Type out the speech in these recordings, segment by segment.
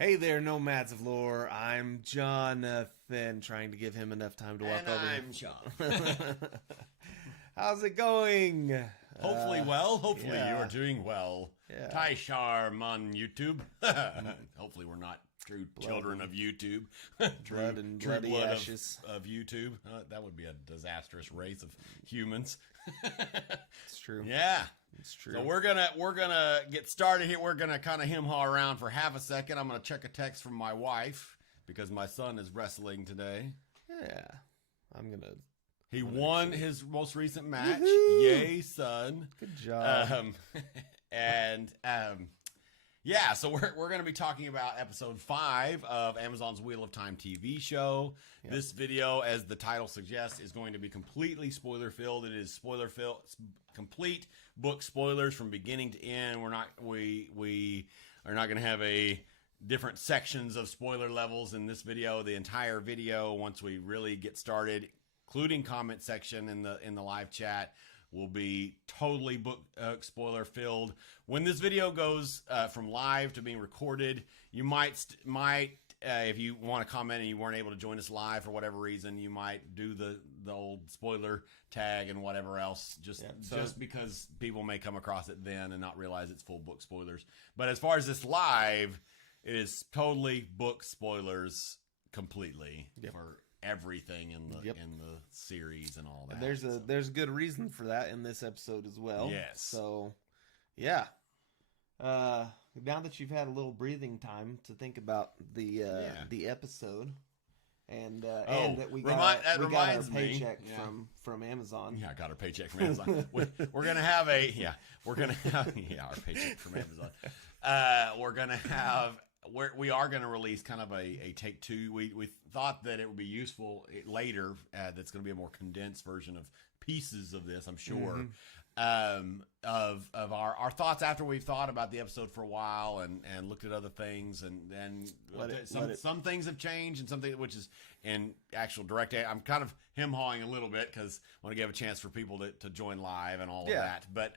Hey there, nomads of lore. I'm Jonathan, trying to give him enough time to walk And over. I'm Sean. How's it going? Hopefully well. Hopefully yeah. you're doing well. Yeah. Ty Sharm on YouTube. Hopefully we're not true children of YouTube. Blood and true bloody blood ashes. of YouTube. That would be a disastrous race of humans. It's true. Yeah. It's true. So we're gonna get started here. We're gonna kind of hem-haw around for half a second. I'm gonna check a text from my wife because my son is wrestling today. Yeah. I'm gonna. He won his most recent match. Woohoo! Yay, son. Good job. Yeah, so we're going to be talking about episode 5 of Amazon's Wheel of Time TV show. Yep. This video, as the title suggests, is going to be completely spoiler filled. It is spoiler filled, complete book spoilers from beginning to end. We are not going to have a different sections of spoiler levels in this video. The entire video, once we really get started, including comment section in the live chat, will be totally book spoiler filled. When this video goes from live to being recorded, you might if you want to comment and you weren't able to join us live for whatever reason, you might do the old spoiler tag and whatever else, just because people may come across it then and not realize it's full book spoilers. But as far as this live, it is totally book spoilers completely for everything in the series and all that. And there's a good reason for that in this episode as well. Yes. So, yeah. Now that you've had a little breathing time to think about the episode, and that we got our paycheck from Amazon. Yeah, I got our paycheck from Amazon. we're gonna have our paycheck from Amazon. We are going to release kind of a take two. We thought that it would be useful later. That's going to be a more condensed version of pieces of this, I'm sure, of our thoughts after we've thought about the episode for a while and looked at other things, and some things have changed and something which is in actual direct. I'm kind of hem-hawing a little bit because I want to give a chance for people to join live and all of that. But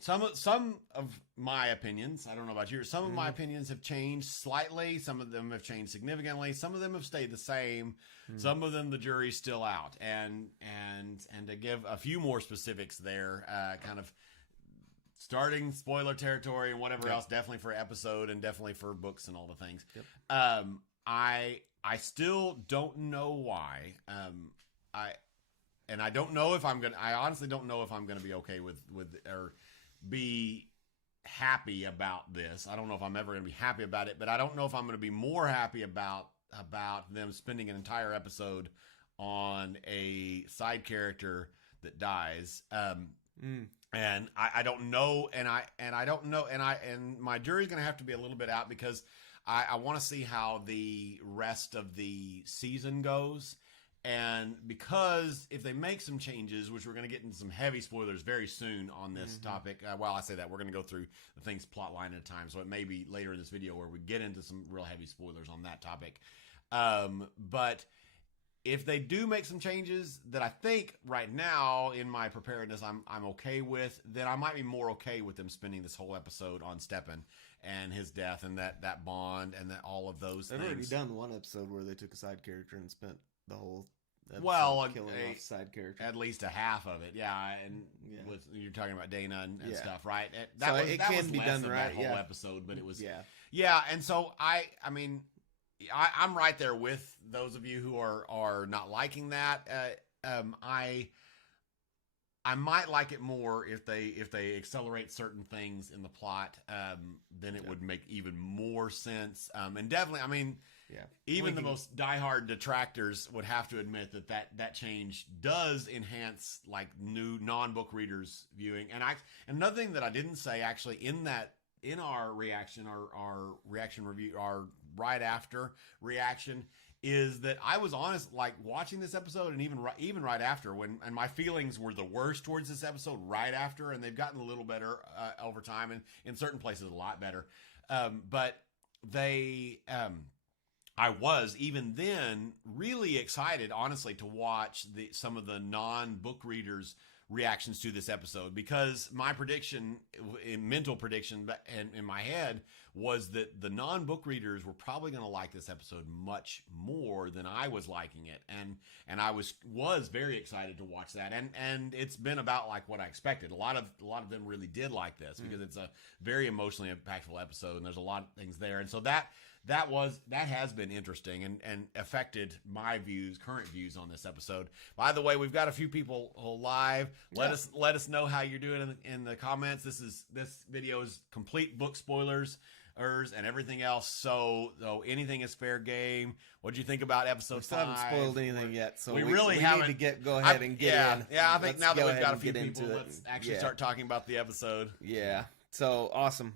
some of my opinions, I don't know about yours, some of my opinions have changed slightly. Some of them have changed significantly. Some of them have stayed the same. Some of them, the jury's still out. And to give a few more specifics there, kind of starting spoiler territory and whatever else, definitely for episode and definitely for books and all the things. I still don't know why. I don't know if I honestly don't know if I'm gonna be okay with or be happy about this. I don't know if I'm ever going to be happy about it, but I don't know if I'm going to be more happy about them spending an entire episode on a side character that dies. And I don't know, and my jury's going to have to be a little bit out because I want to see how the rest of the season goes. And because if they make some changes, which we're going to get into some heavy spoilers very soon on this topic, while I say that, we're going to go through the things plot line at a time. So it may be later in this video where we get into some real heavy spoilers on that topic. But if they do make some changes that I think right now in my preparedness I'm okay with, then I might be more okay with them spending this whole episode on Stepan and his death and that bond and that all of those things. They've already done one episode where they took a side character and spent the whole episode killing off side character. At least a half of it, with you're talking about Dana and stuff, right? That was be done right. That whole episode, but it was and so I'm right there with those of you who are not liking that. I might like it more if they accelerate certain things in the plot. Then it would make even more sense. And definitely, even the most diehard detractors would have to admit that change does enhance like new non-book readers viewing. And another thing that I didn't say actually in our reaction, our reaction review, our right after reaction, is that I was honest, like watching this episode and even right after and my feelings were the worst towards this episode right after, and they've gotten a little better over time and in certain places a lot better. But I was even then really excited, honestly, to watch some of the non-book readers' reactions to this episode, because my prediction, mental prediction in my head, was that the non-book readers were probably going to like this episode much more than I was liking it, and I was very excited to watch that, and it's been about like what I expected. A lot of them really did like this because it's a very emotionally impactful episode, and there's a lot of things there, and so that has been interesting and affected my current views on this episode. By the way, we've got a few people live. Let us know how you're doing in the comments. This video is complete book spoilers and everything else. So anything is fair game. What did you think about episode 5? We haven't spoiled anything yet, so we really haven't. Need to go ahead and get in. Yeah, I think now that we've got a few people, let's actually start talking about the episode. Yeah. So awesome.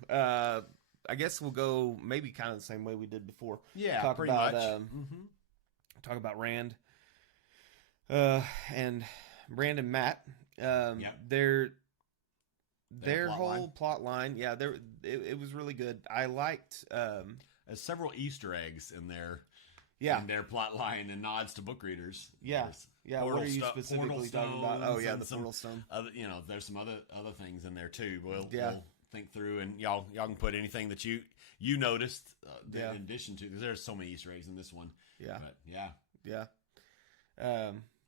I guess we'll go maybe kind of the same way we did before. Yeah, pretty much. Talk about Rand, and Rand and Matt. Their whole plot line. Yeah, it was really good. I liked there's several Easter eggs in there. Yeah, in their plot line and nods to book readers. Yeah, what are you specifically talking about? Oh yeah, the portal stone. There's some other things in there too. We'll think through, and y'all can put anything that you noticed in addition to, because there's so many Easter eggs in this one.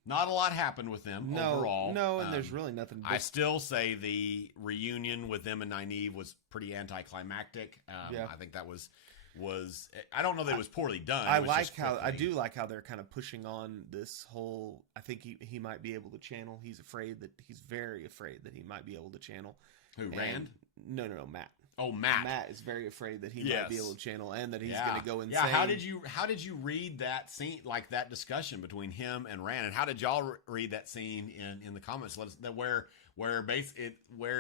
Not a lot happened with them overall. No, and there's really nothing. I still say the reunion with them and Nynaeve was pretty anticlimactic. I think that was I don't know that it was poorly done. I do like how they're kind of pushing on this whole. I think he might be able to channel. He's very afraid that he might be able to channel. Who, Rand? No, Matt. Oh, Matt. Matt is very afraid that he might be able to channel and that he's going to go insane. Yeah, how did you read that scene, like that discussion between him and Rand, and how did y'all read that scene in the comments? Let us where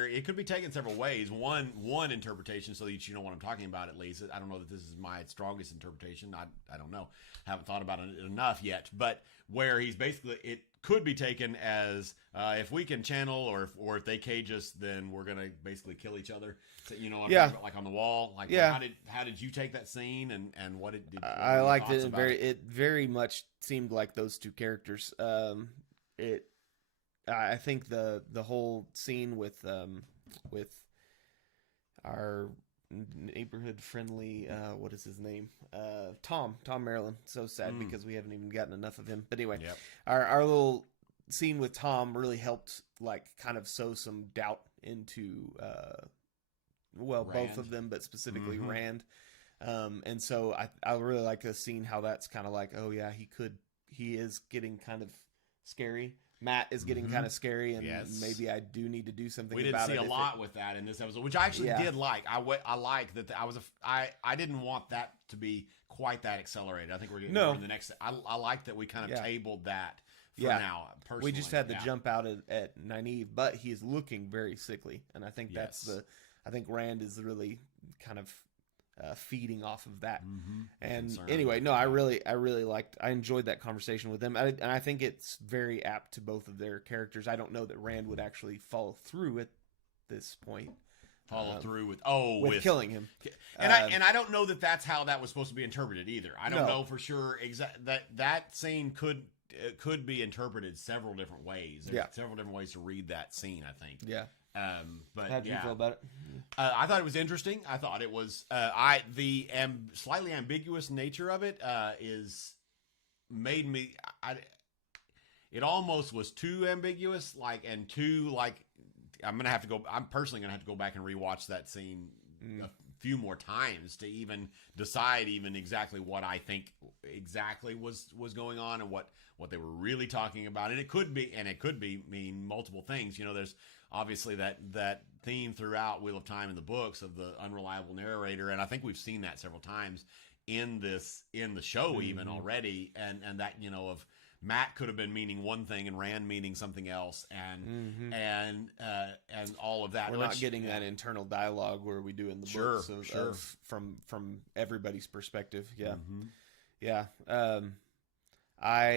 it could be taken several ways. One interpretation, so that you know what I'm talking about, at least. I don't know that this is my strongest interpretation. I don't know. I haven't thought about it enough yet. But where he's basically, it could be taken as if we can channel or if they cage us, then we're gonna basically kill each other. So, you know what I'm talking about, like on the wall. Like how did you take that scene and what did I liked it? It very much seemed like those two characters. I think the whole scene with our neighborhood friendly, what is his name? Tom Maryland. So sad because we haven't even gotten enough of him. But anyway, our little scene with Tom really helped, like, kind of sow some doubt into Rand. Both of them, but specifically Rand. And so I really like the scene, how that's kind of like, oh yeah, he is getting kind of scary. Matt is getting kind of scary, and maybe I do need to do something about it. We didn't see a lot with that in this episode, which I actually did like. I like that. I didn't want that to be quite that accelerated. I think we're getting in the next. I like that we kind of tabled that for now. Personally, we just had the jump out at Nynaeve, but he is looking very sickly, and I think I think Rand is really kind of feeding off of that. And anyway, no, I really I enjoyed that conversation with them, and I think it's very apt to both of their characters. I don't know that Rand would actually follow through at this point. With killing him, and I don't know that that's how that was supposed to be interpreted either. I don't know for sure that scene could be interpreted several different ways. There's several different ways to read that scene, I think. But how did you feel about it? I thought it was interesting. I thought it was the slightly ambiguous nature of it made me. It almost was too ambiguous, I'm personally gonna have to go back and rewatch that scene a few more times to even decide exactly what I think exactly was going on and what they were really talking about. And it could mean multiple things. You know, there's obviously that theme throughout Wheel of Time in the books of the unreliable narrator, and I think we've seen that several times in the show even already, and that, you know, of Matt could have been meaning one thing and Rand meaning something else, and all of that. We're not getting that internal dialogue where we do in the books of from everybody's perspective. I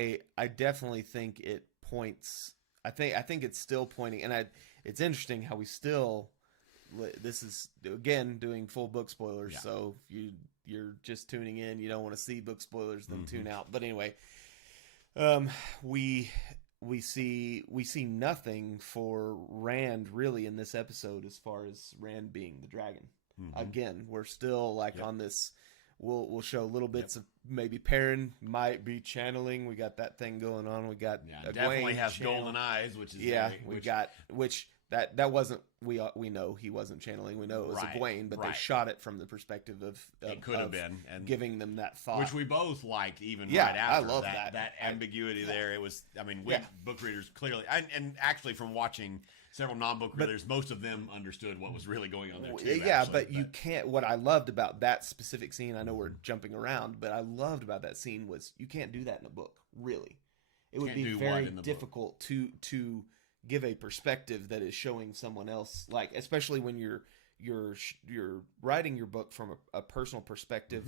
definitely think it points. I think it's still pointing, and it's interesting how we still. This is again doing full book spoilers, so if you're just tuning in, you don't want to see book spoilers, then tune out. But anyway, we we see nothing for Rand really in this episode as far as Rand being the dragon. Again, we're still like on this. We'll show little bits of maybe Perrin might be channeling. We got that thing going on. We got definitely has golden eyes, which is that wasn't we know he wasn't channeling. We know it was Egwene, but they shot it from the perspective of it could have been and giving them that thought, which we both liked. Even right after I love that ambiguity there. It was. I mean, we book readers clearly, and actually from watching several non-book readers, most of them understood what was really going on there too. Yeah, but you can't. What I loved about that specific scene, I know we're jumping around, but I loved about that scene was you can't do that in a book. Really, it would be very difficult to give a perspective that is showing someone else, like especially when you're writing your book from a personal perspective,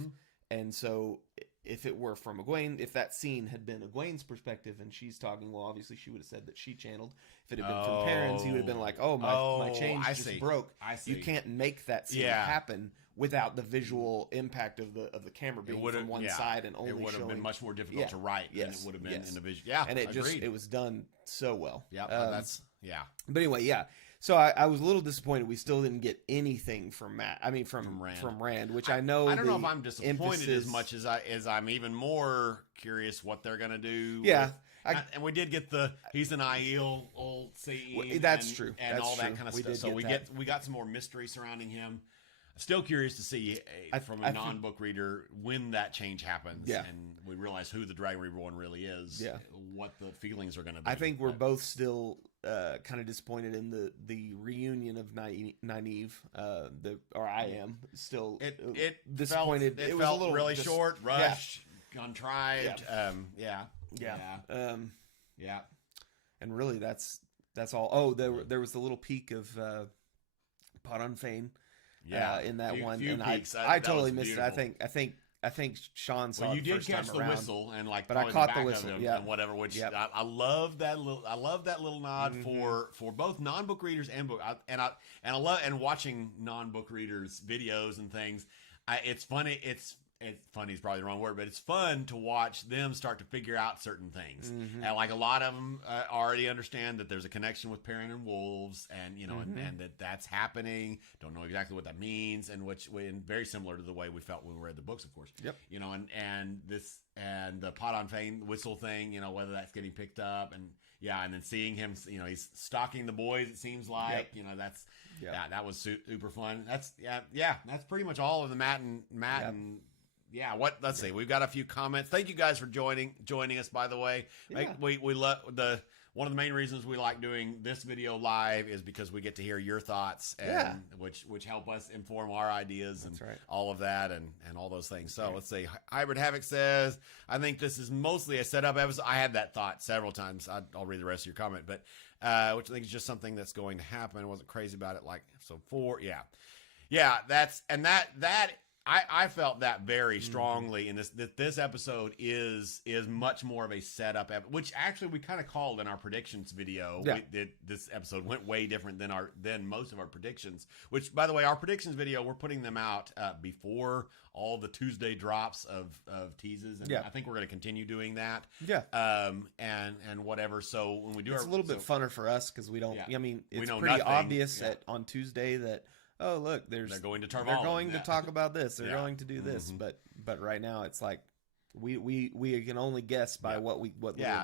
and so. If it were from Egwene, if that scene had been Egwene's perspective and she's talking, well, obviously she would have said that she channeled. If it had been from Perrin's, he would have been like, my chain just broke. You can't make that scene happen without the visual impact of the camera being from one side and only showing. It would have been much more difficult to write than it would have been in the visual. Yeah, and it was done so well. Yeah, But anyway, So I was a little disappointed we still didn't get anything from Matt. I mean, from Rand, which I know. I don't know if I'm disappointed as much as I'm even more curious what they're going to do. Yeah. And we did get he's an Aiel old scene. That's true. And all that kind of stuff. So we got some more mystery surrounding him. Still curious to see from a non-book reader when that change happens, and we realize who the Dragon Reborn really is. Yeah. What the feelings are going to be. I think we're both still kind of disappointed in the reunion of Nynaeve. I am still disappointed. It felt a little really short, rushed, contrived. And really, that's all. Oh, there was the little peek of Paranegue. In that one, and I totally missed it. I think Sean saw it. You did catch the whistle and but I caught the whistle, and whatever. Which I love that little nod for both non-book readers and book. I love watching non-book readers videos and things. It's funny. It's funny is probably the wrong word, but it's fun to watch them start to figure out certain things. And like a lot of them already understand that there's a connection with Perrin and wolves, and and that's happening. Don't know exactly what that means, and very similar to the way we felt when we read the books, of course. Yep. And the Paranegue whistle thing, whether that's getting picked up, and then seeing him, he's stalking the boys. It seems like that was super fun. That's pretty much all of the Matt and. Let's see. We've got a few comments. Thank you guys for joining us, by the way. We love one of the main reasons we like doing this video live is because we get to hear your thoughts and which help us inform our ideas and all of that and all those things. So let's see. Hybrid Havoc says, I think this is mostly a setup episode. I had that thought several times. I'll read the rest of your comment, but which I think is just something that's going to happen. I wasn't crazy about it like episode 4. I felt that very strongly in this episode is much more of a setup, which actually we kind of called in our predictions video. This episode went way different than most of our predictions. Which, by the way, our predictions video, we're putting them out before all the Tuesday drops of teases, and I think we're going to continue doing that. And whatever. So when we do, it's a little bit funner for us because we don't. I mean, it's pretty obvious on Tuesday that. Oh, look! They're going to Tarvalin. They're going to talk about this. They're going to do this. But right now it's like we can only guess by what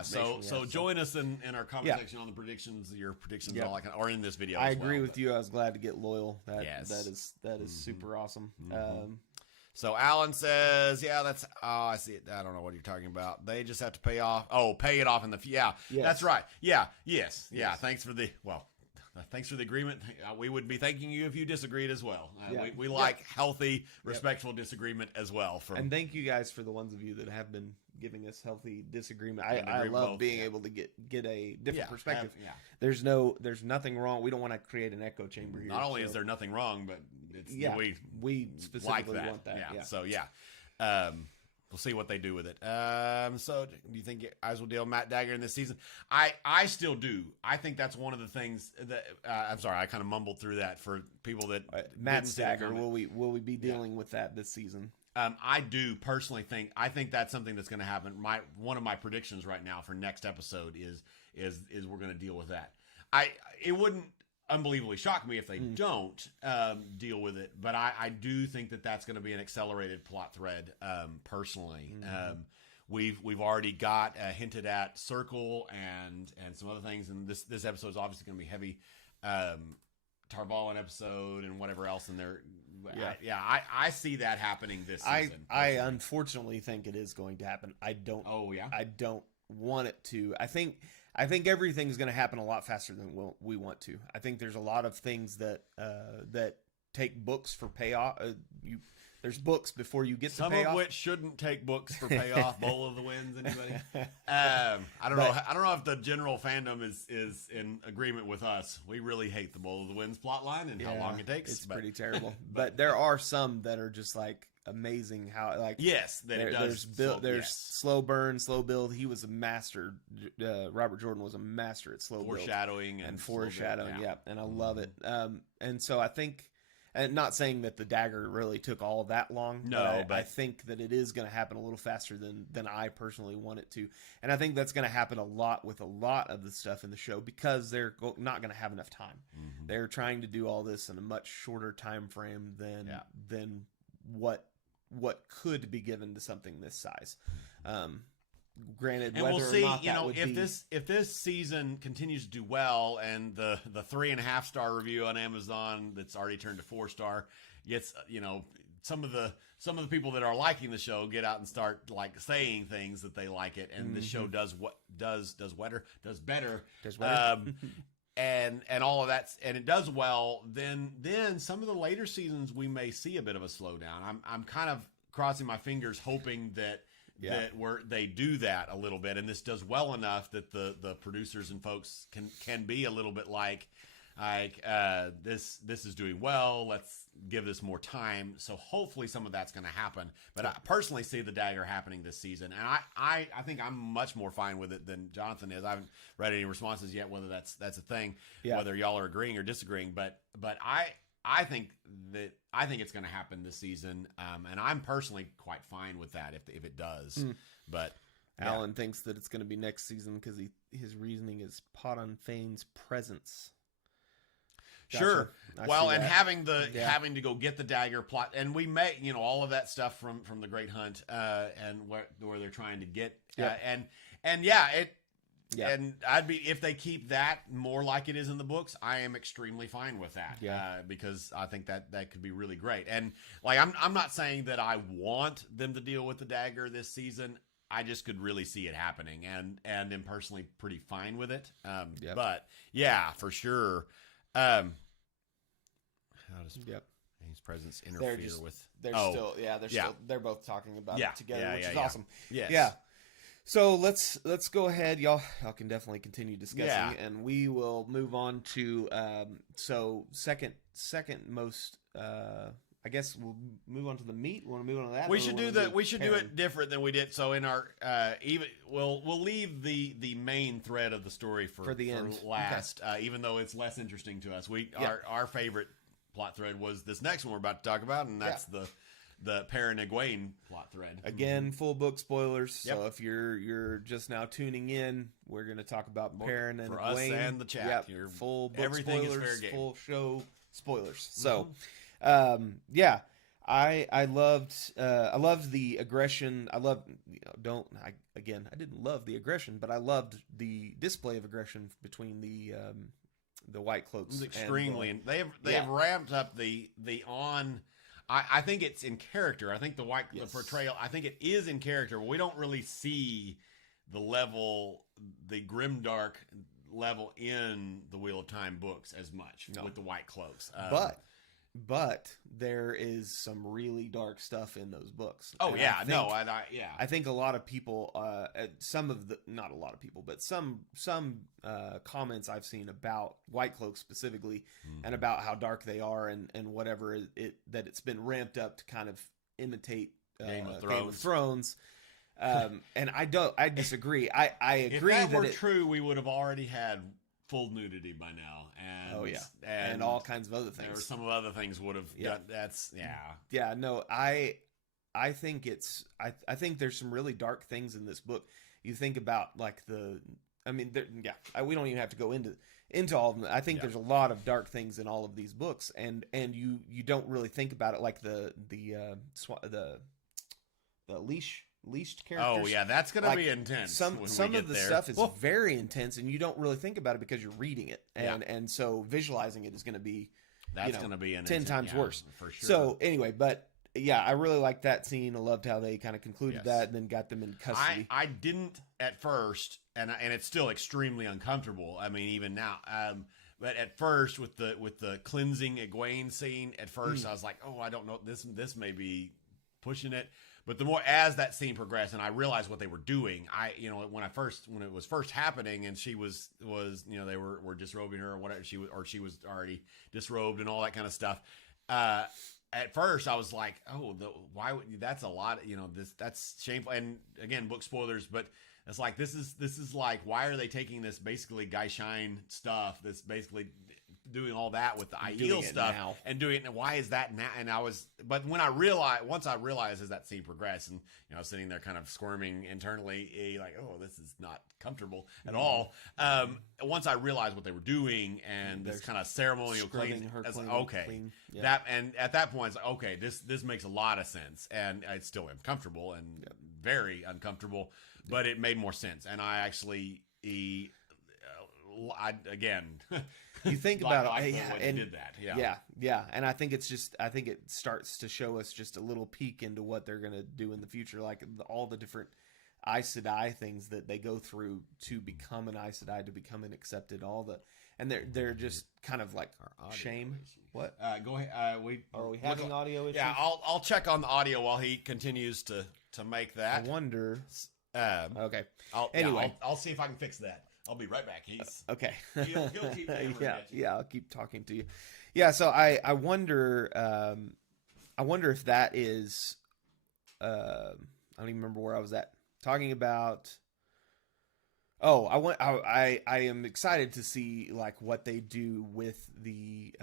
So join us in our comment section on the predictions, your predictions, and all that, or in this video. I agree with you. I was glad to get Loyal. That is super awesome. So Alan says, that's I see it. I don't know what you're talking about. They just have to pay it off in the that's right. Yes. Thanks for the agreement. We would be thanking you if you disagreed as well. We like healthy, respectful disagreement as well. And thank you guys for the ones of you that have been giving us healthy disagreement. I love being able to get a different perspective. There's nothing wrong. We don't want to create an echo chamber here. Not only is there nothing wrong, but we specifically want that. We'll see what they do with it. So do you think you guys will deal with Matt Dagger in this season? I still do. I think that's one of the things that I'm sorry, I kind of mumbled through that for people that Matt Dagger. Will we be dealing with that this season? I do personally think that's something that's going to happen. One of my predictions right now for next episode is we're going to deal with that. It wouldn't unbelievably shock me if they don't deal with it, but I do think that that's going to be an accelerated plot thread. Personally, we've already got hinted at Circle and some other things, and this episode is obviously going to be heavy. Tarvalin episode and whatever else in there. I see that happening this season. I unfortunately think it is going to happen. I don't. Oh yeah. I don't want it to. I think everything's going to happen a lot faster than we want to. I think there's a lot of things that take books for payoff. There's books before you get to payoff. Some of which shouldn't take books for payoff. Bowl of the Winds, anybody? I don't know. I don't know if the general fandom is in agreement with us. We really hate the Bowl of the Winds plot line and how long it takes. It's pretty terrible. But there are some that are just like amazing. How like yes, that it does. There's slow burn, slow build. He was a master. Robert Jordan was a master at slow foreshadowing build. And foreshadowing. Yeah, and I love it. And so I think. And not saying that the dagger really took all that long. No, but I think that it is going to happen a little faster than I personally want it to. And I think that's going to happen a lot with a lot of the stuff in the show because they're not going to have enough time. Mm-hmm. They're trying to do all this in a much shorter time frame than what could be given to something this size. Granted, and whether we'll see. Or not that would if this season continues to do well, and the 3.5 star review on Amazon that's already turned to 4-star gets, some of the people that are liking the show get out and start like saying things that they like it, and the show does better, and all of that, and it does well. Then some of the later seasons we may see a bit of a slowdown. I'm kind of crossing my fingers, hoping that they do that a little bit, and this does well enough that the producers and folks can be a little bit like this is doing well. Let's give this more time. So hopefully some of that's going to happen. But I personally see the dagger happening this season, and I think I'm much more fine with it than Jonathan is. I haven't read any responses yet whether that's a thing, whether y'all are agreeing or disagreeing. But I think it's going to happen this season, and I'm personally quite fine with that if it does. But Alan thinks that it's going to be next season because his reasoning is Podon Fane's presence. Gotcha. Sure. Well, and having to go get the dagger plot, and we may all of that stuff from the Great Hunt, and where they're trying to get, And I'd be, if they keep that more like it is in the books, I am extremely fine with that. Because I think that could be really great. And like, I'm not saying that I want them to deal with the dagger this season. I just could really see it happening, and am personally pretty fine with it. But yeah, for sure. How does his presence interfere with? They're both talking about it together, which is awesome. Yes. Yeah. So let's go ahead, y'all can definitely continue discussing, and we will move on to second most. I guess we'll move on to the meat. Want to move on to that? We should do it different than we did. So in our we'll leave the main thread of the story for the end last, even though it's less interesting to us. Our favorite plot thread was this next one we're about to talk about, and that's the Paranegue plot thread. Again, full book spoilers. So if you're just now tuning in, we're going to talk about Paranegue for us and the chat. Full book everything spoilers, is fair game. Full show spoilers. So, I loved the aggression. I didn't love the aggression, but I loved the display of aggression between the White Cloaks. It was extremely, and they have ramped up the on. I think it's in character. I think the portrayal, I think it is in character. We don't really see the grimdark level in the Wheel of Time books as much with the White Cloaks. But there is some really dark stuff in those books. Oh, and I think a lot of people, not a lot of people, but some comments I've seen about White Cloaks specifically, and about how dark they are, and whatever that it's been ramped up to kind of imitate Game of Thrones. And I disagree. I agree if that were true, we would have already had full nudity by now, and all kinds of other things. There were some other things would have. I think I think there's some really dark things in this book. You think about like the I mean, we don't even have to go into all of them. I think there's a lot of dark things in all of these books, and you don't really think about it, like the leashed characters. Oh yeah, that's gonna be intense. Some of the stuff is very intense, and you don't really think about it because you're reading it, and so visualizing it is going to be gonna be 10 times worse for sure. So anyway, but yeah, I really liked that scene. I loved how they kind of concluded that and then got them in custody. I didn't at first, and it's still extremely uncomfortable. I mean, even now. But at first, with the cleansing Egwene scene, at first I was like, oh, I don't know, this may be pushing it. But the more as that scene progressed, and I realized what they were doing, when it was first happening, and she was they were disrobing her or whatever, she was already disrobed and all that kind of stuff. At first, I was like, oh, why would that's a lot? That's shameful. And again, book spoilers, but it's like this is like, why are they taking this basically Guy Shine stuff that's basically doing all that with the Aiel stuff and doing it, and why is that now? And but once I realized as that scene progressed, and I was sitting there kind of squirming internally, like, oh, this is not comfortable at all. Once I realized what they were doing and this kind of ceremonial cleansing, that, and at that point, it's like, okay, this makes a lot of sense, and it's still uncomfortable and very uncomfortable, but it made more sense, and I actually, again. You think about it, and did that, and I think it starts to show us just a little peek into what they're gonna do in the future, like all the different Aes Sedai things that they go through to become an Aes Sedai, to become an accepted, and they're just kind of like shame. What? Go ahead. Are we having audio issues? Yeah, I'll check on the audio while he continues to make that. I wonder. Okay. I'll see if I can fix that. I'll be right back. He's okay. He'll keep hammering at you. Yeah, I'll keep talking to you. Yeah, so I wonder if that is I don't even remember where I was at talking about. Oh, I am excited to see like what they do with the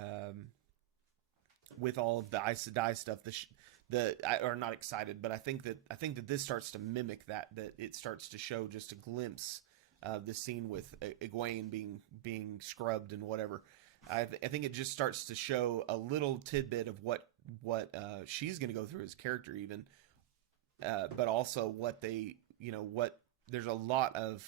with all of the Aes Sedai stuff. Or not excited, but I think that this starts to mimic that it starts to show just a glimpse. The scene with Egwene being scrubbed and whatever, I think it just starts to show a little tidbit of what she's going to go through as character, even, but also what there's a lot of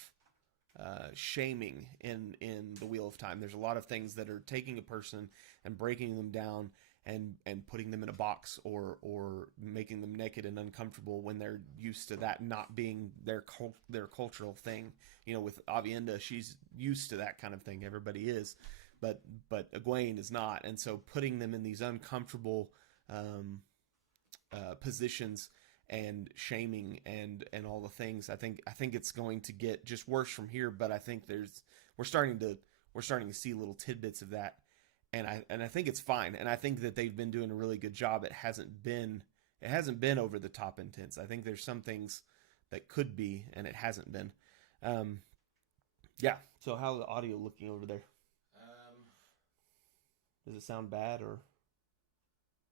shaming in the Wheel of Time. There's a lot of things that are taking a person and breaking them down and putting them in a box or making them naked and uncomfortable when they're used to that not being their cultural thing. With Aviendha, she's used to that kind of thing. Everybody is, but Egwene is not. And so putting them in these uncomfortable positions and shaming and all the things, I think it's going to get just worse from here. But I think we're starting to see little tidbits of that. And I think it's fine, and I think that they've been doing a really good job. It hasn't been over the top intense. I think there's some things that could be, and it hasn't been. Yeah. So how's the audio looking over there? Does it sound bad or?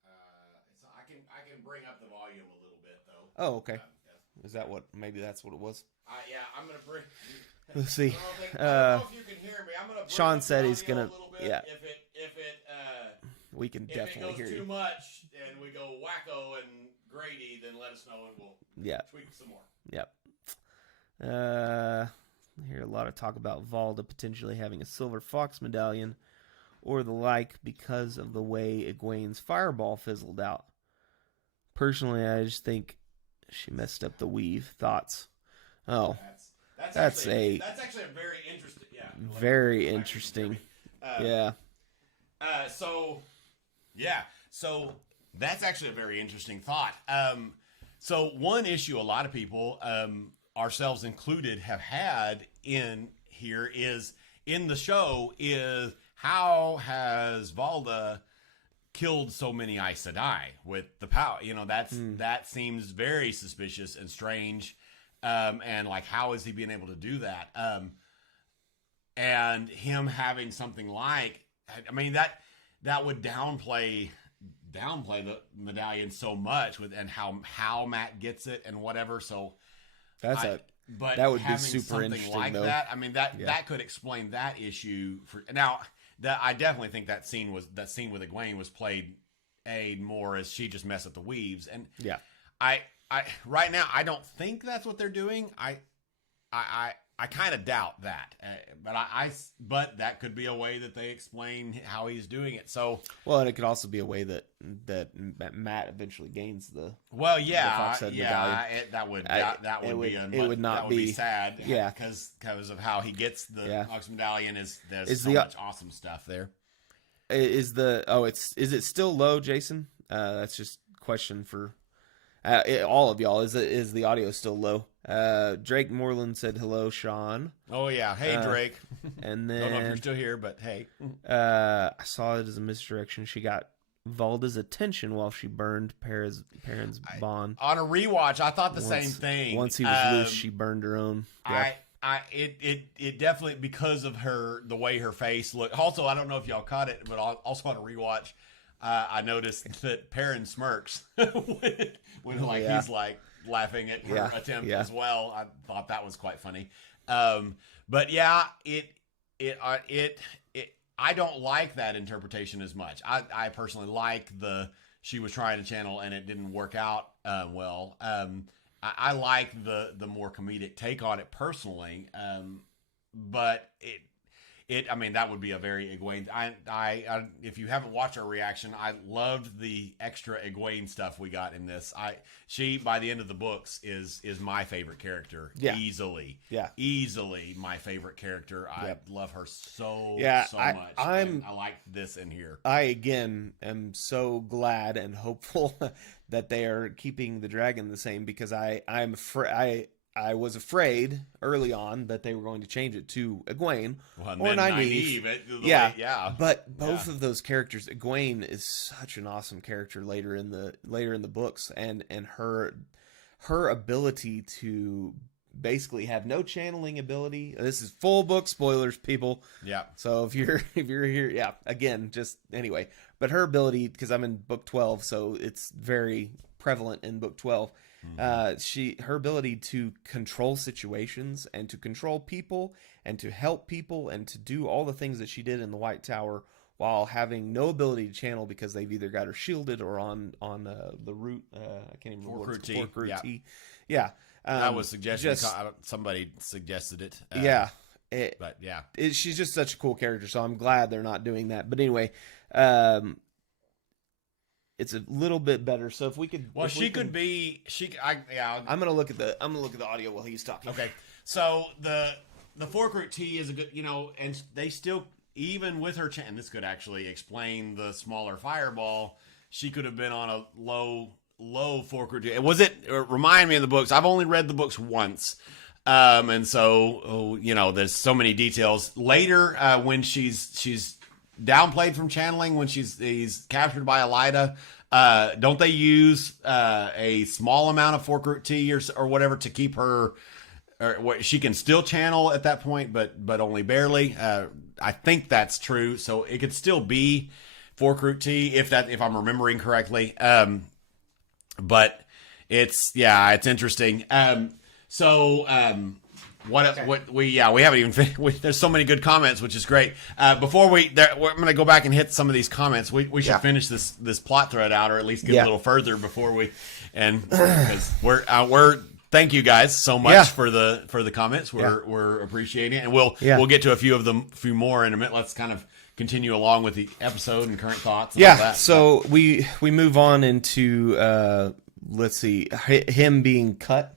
I can bring up the volume a little bit though. Oh, okay. Is that what? Maybe that's what it was. Yeah, I'm gonna bring. Let's see. I don't know if you can hear me. I'm gonna. Sean said he's gonna. A little bit. Yeah. If it we can definitely hear you. If it goes too much and we go wacko and Grady, then let us know and we'll tweak some more. Yep. I hear a lot of talk about Valda potentially having a silver fox medallion or the like because of the way Egwene's fireball fizzled out. Personally, I just think she messed up the weave. Thoughts? Oh, that's actually a very interesting. Yeah, very interesting. So that's actually a very interesting thought. So one issue a lot of people, ourselves included, have had in here is in the show is how has Valda killed so many Aes Sedai with the power? That seems very suspicious and strange. And like, how is he being able to do that? And him having something like, I mean, that would downplay the medallion so much and how Matt gets it and whatever. So that's But that would be having super something interesting, like though. that, I mean, that could explain that issue. Now, that I definitely think that scene with Egwene was played more as she just messed up the weaves. And I right now I don't think that's what they're doing. I kind of doubt that, but that could be a way that they explain how he's doing it. So, well, and it could also be a way that Matt eventually gains the. Well, that would be sad. Yeah, because of how he gets the Ox Medallion. There's so much awesome stuff there. Is it still low, Jason? That's just a question for all of y'all. Is the audio still low? Drake Moreland said hello, Sean. Oh yeah, hey Drake. And then don't know if you're still here, but hey. I saw it as a misdirection. She got Valda's attention while she burned Perrin's bond. On a rewatch, I thought the same thing. Once he was loose, she burned her own. Yeah. It definitely, because of the way her face looked. Also, I don't know if y'all caught it, but also on a rewatch, I noticed that Perrin smirks when he's like laughing at her attempt as well. I thought that was quite funny. But yeah, I don't like that interpretation as much. I personally like she was trying to channel and it didn't work out well. I like the more comedic take on it personally. But I mean, that would be a very Egwene. I if you haven't watched our reaction, I loved the extra Egwene stuff we got in this. She by the end of the books is my favorite character. Easily my favorite character. I love her so much. I like this in here. I again am so glad and hopeful that they are keeping the dragon the same, because I was afraid early on that they were going to change it to Egwene or Nynaeve. But both of those characters, Egwene is such an awesome character later in the books, and her ability to basically have no channeling ability. This is full book spoilers, people. Yeah. So if you're here, again, just anyway. But her ability, because I'm in book 12, so it's very prevalent in book 12. Her ability to control situations and to control people and to help people and to do all the things that she did in the White Tower while having no ability to channel, because they've either got her shielded or on the route. I can't even remember what it's called. T. Yeah. That was suggested. Somebody suggested it. She's just such a cool character, so I'm glad they're not doing that. But anyway, it's a little bit better. So if we could, I'm gonna look at the audio while he's talking. Okay. So the Forkroot Tea is a good, and they still, even with her and this could actually explain the smaller fireball. She could have been on a low Forkroot Tea. Remind me of the books. I've only read the books once. And so, there's so many details later, when she's downplayed from channeling, when he's captured by Elida. Don't they use a small amount of Forkroot tea or whatever to keep her? Or she can still channel at that point, but only barely. I think that's true. So it could still be Forkroot tea if I'm remembering correctly. But it's interesting. We haven't even finished. There's so many good comments, which is great. I'm going to go back and hit some of these comments. We should finish this plot thread out, or at least get a little further before because we're thank you guys so much for the comments. We're appreciating it, and we'll get to a few more in a minute. Let's kind of continue along with the episode and current thoughts. And all that. So we move on into let's see, him being cut.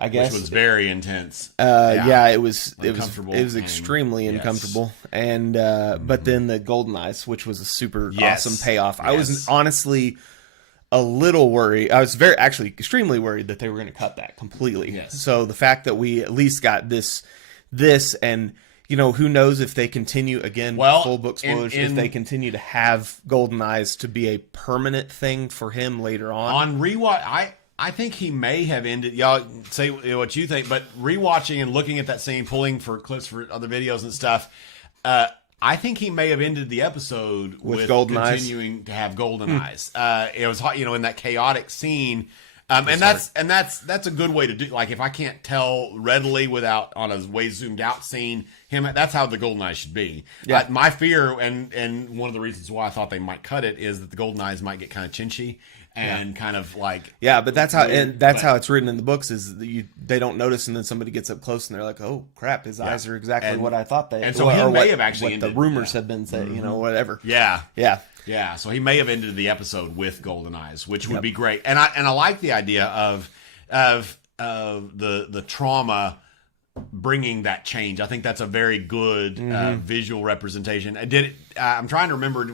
I guess, which was very intense. It was extremely uncomfortable. And but then the Golden Eyes, which was a super awesome payoff. I was honestly a little worried. I was extremely worried that they were going to cut that completely. Yes. So the fact that we at least got this, and who knows if they continue again. Full book spoilers. If they continue to have Golden Eyes to be a permanent thing for him later on. On rewatch, I think he may have ended. Y'all say what you think, but rewatching and looking at that scene, pulling for clips for other videos and stuff, I think he may have ended the episode with Golden continuing Eyes. To have Golden Eyes. It was in that chaotic scene. And that's a good way to do. Like if I can't tell readily without on a way zoomed out scene him, that's how the Golden Eyes should be. Yeah. My fear and one of the reasons why I thought they might cut it is that the Golden Eyes might get kind of chinchy and kind of like but that's how how it's written in the books is they don't notice and then somebody gets up close and they're like, oh crap, his eyes are exactly what I thought they. And so he may have actually what the rumors have been said, whatever. Yeah, so he may have ended the episode with Golden Eyes, which would be great. And I like the idea of the trauma bringing that change. I think that's a very good visual representation. I'm trying to remember.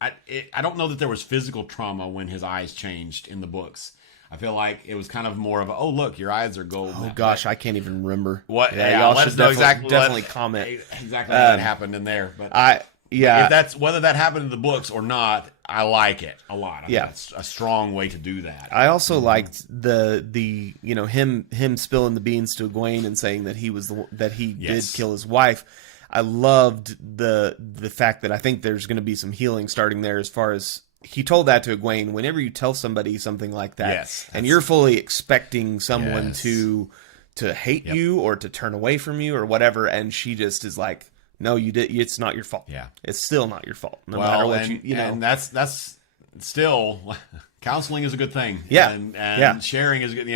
I don't know that there was physical trauma when his eyes changed in the books. I feel like it was kind of more of a, oh look, your eyes are gold. Oh gosh, I can't even remember. What? Yeah, y'all should definitely comment exactly what happened in there. But if that's whether that happened in the books or not, I like it a lot. I think it's a strong way to do that. I also liked the him spilling the beans to Egwene and saying that he was did kill his wife. I loved the fact that I think there's going to be some healing starting there as far as he told that to Egwene. Whenever you tell somebody something like that, and you're fully expecting someone to hate you or to turn away from you or whatever, and she just is like, no, you did. It's not your fault. Yeah, it's still not your fault. No matter what you know. And that's still counseling is a good thing. Yeah, and sharing is good.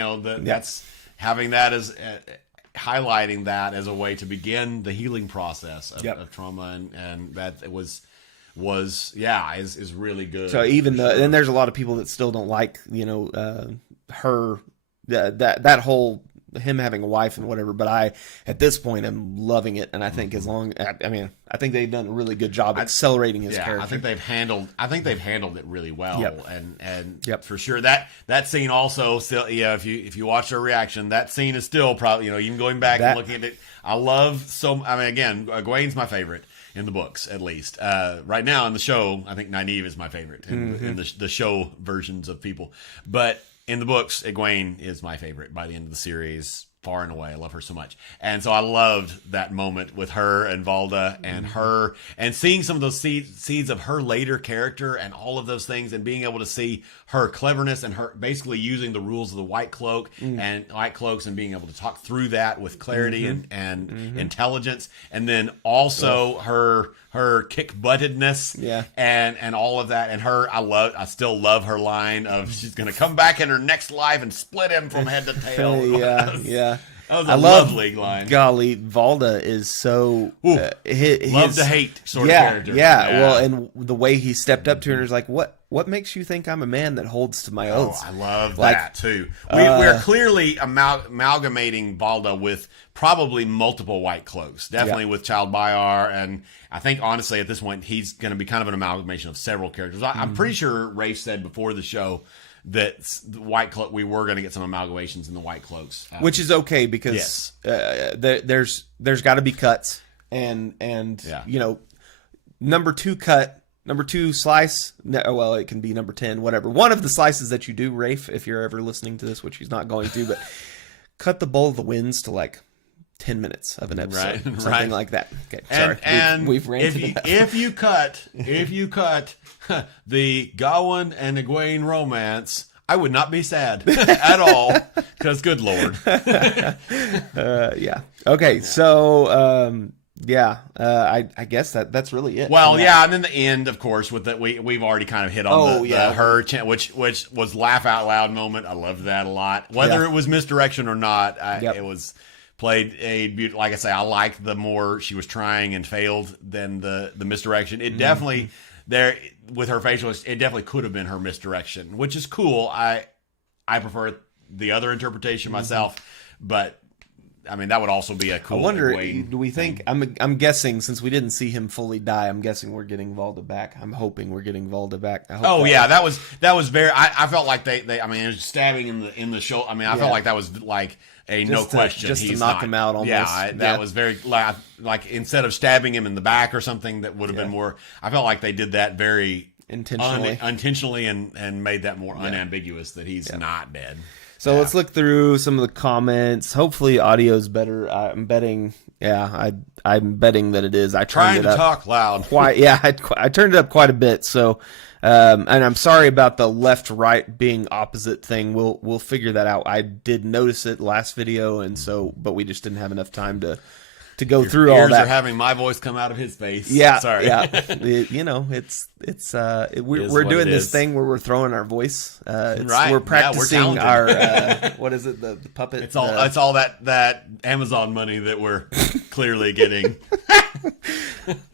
That's having that as highlighting that as a way to begin the healing process of trauma, and that was is really good. So even and there's a lot of people that still don't like her that whole him having a wife and whatever, but I at this point am loving it, and I think I think they've done a really good job accelerating his character. I think they've handled it really well, and for sure that scene also still if you watch their reaction, that scene is still probably even going back and looking at it. Again, Egwene's my favorite in the books, at least right now in the show. I think Nynaeve is my favorite in the show versions of people, but in the books, Egwene is my favorite by the end of the series, far and away. I love her so much. And so I loved that moment with her and Valda and her, and seeing some of those seeds of her later character and all of those things, and being able to see her cleverness and her basically using the rules of the White Cloak and White Cloaks, and being able to talk through that with clarity and intelligence. And then also her kick-buttedness and all of that. And I still love her line of she's going to come back in her next life and split him from head to tail. That was a lovely line. Golly, Valda is so love to hate sort of character. Yeah, well, and the way he stepped up to her and was like, what makes you think I'm a man that holds to my oaths? I love that too. We're clearly amalgamating Valda with probably multiple White Cloaks, definitely with Child Bayar, and I think honestly at this point he's going to be kind of an amalgamation of several characters. I'm pretty sure Rafe said before the show that the White Cloak, we were going to get some amalgamations in the White Cloaks, which is okay because there's got to be cuts, and number 2 cut, number 2 slice. Well, it can be number 10, whatever. One of the slices that you do, Rafe, if you're ever listening to this, which he's not going to, but cut the Bowl of the Winds to like 10 minutes of an episode, something like that. Okay, sorry, and we've ranted if you cut the Gawain and Egwene romance, I would not be sad at all, because good Lord. Okay, so I guess that's really it. Well, and then the end, of course, with that we've already kind of hit on her which was laugh out loud moment. I loved that a lot, whether it was misdirection or not. It was played a beautiful. Like I say, I like the more she was trying and failed than the misdirection. It definitely there with her facial. It definitely could have been her misdirection, which is cool. I prefer the other interpretation myself, but I mean that would also be a cool. I wonder. Do we think? I'm guessing since we didn't see him fully die. I'm guessing we're getting Valda back. I'm hoping we're getting Valda back. That was very. I felt like they. I mean, it was stabbing in the shoulder. I mean, I felt like that was like. No question. Just to knock him out almost. That was very, like, instead of stabbing him in the back or something that would have been more, I felt like they did that very intentionally and made that more unambiguous that he's not dead. So let's look through some of the comments. Hopefully audio's better. I'm betting that it is. I turned it up. Talk loud. I turned it up quite a bit. So, and I'm sorry about the left-right being opposite thing. We'll figure that out. I did notice it last video, and so, but we just didn't have enough time to go through all that. Ears are having my voice come out of his face. Yeah, sorry. Yeah, we're doing this thing where we're throwing our voice. Right. We're practicing our what is it? The puppet. It's all that Amazon money that we're clearly getting.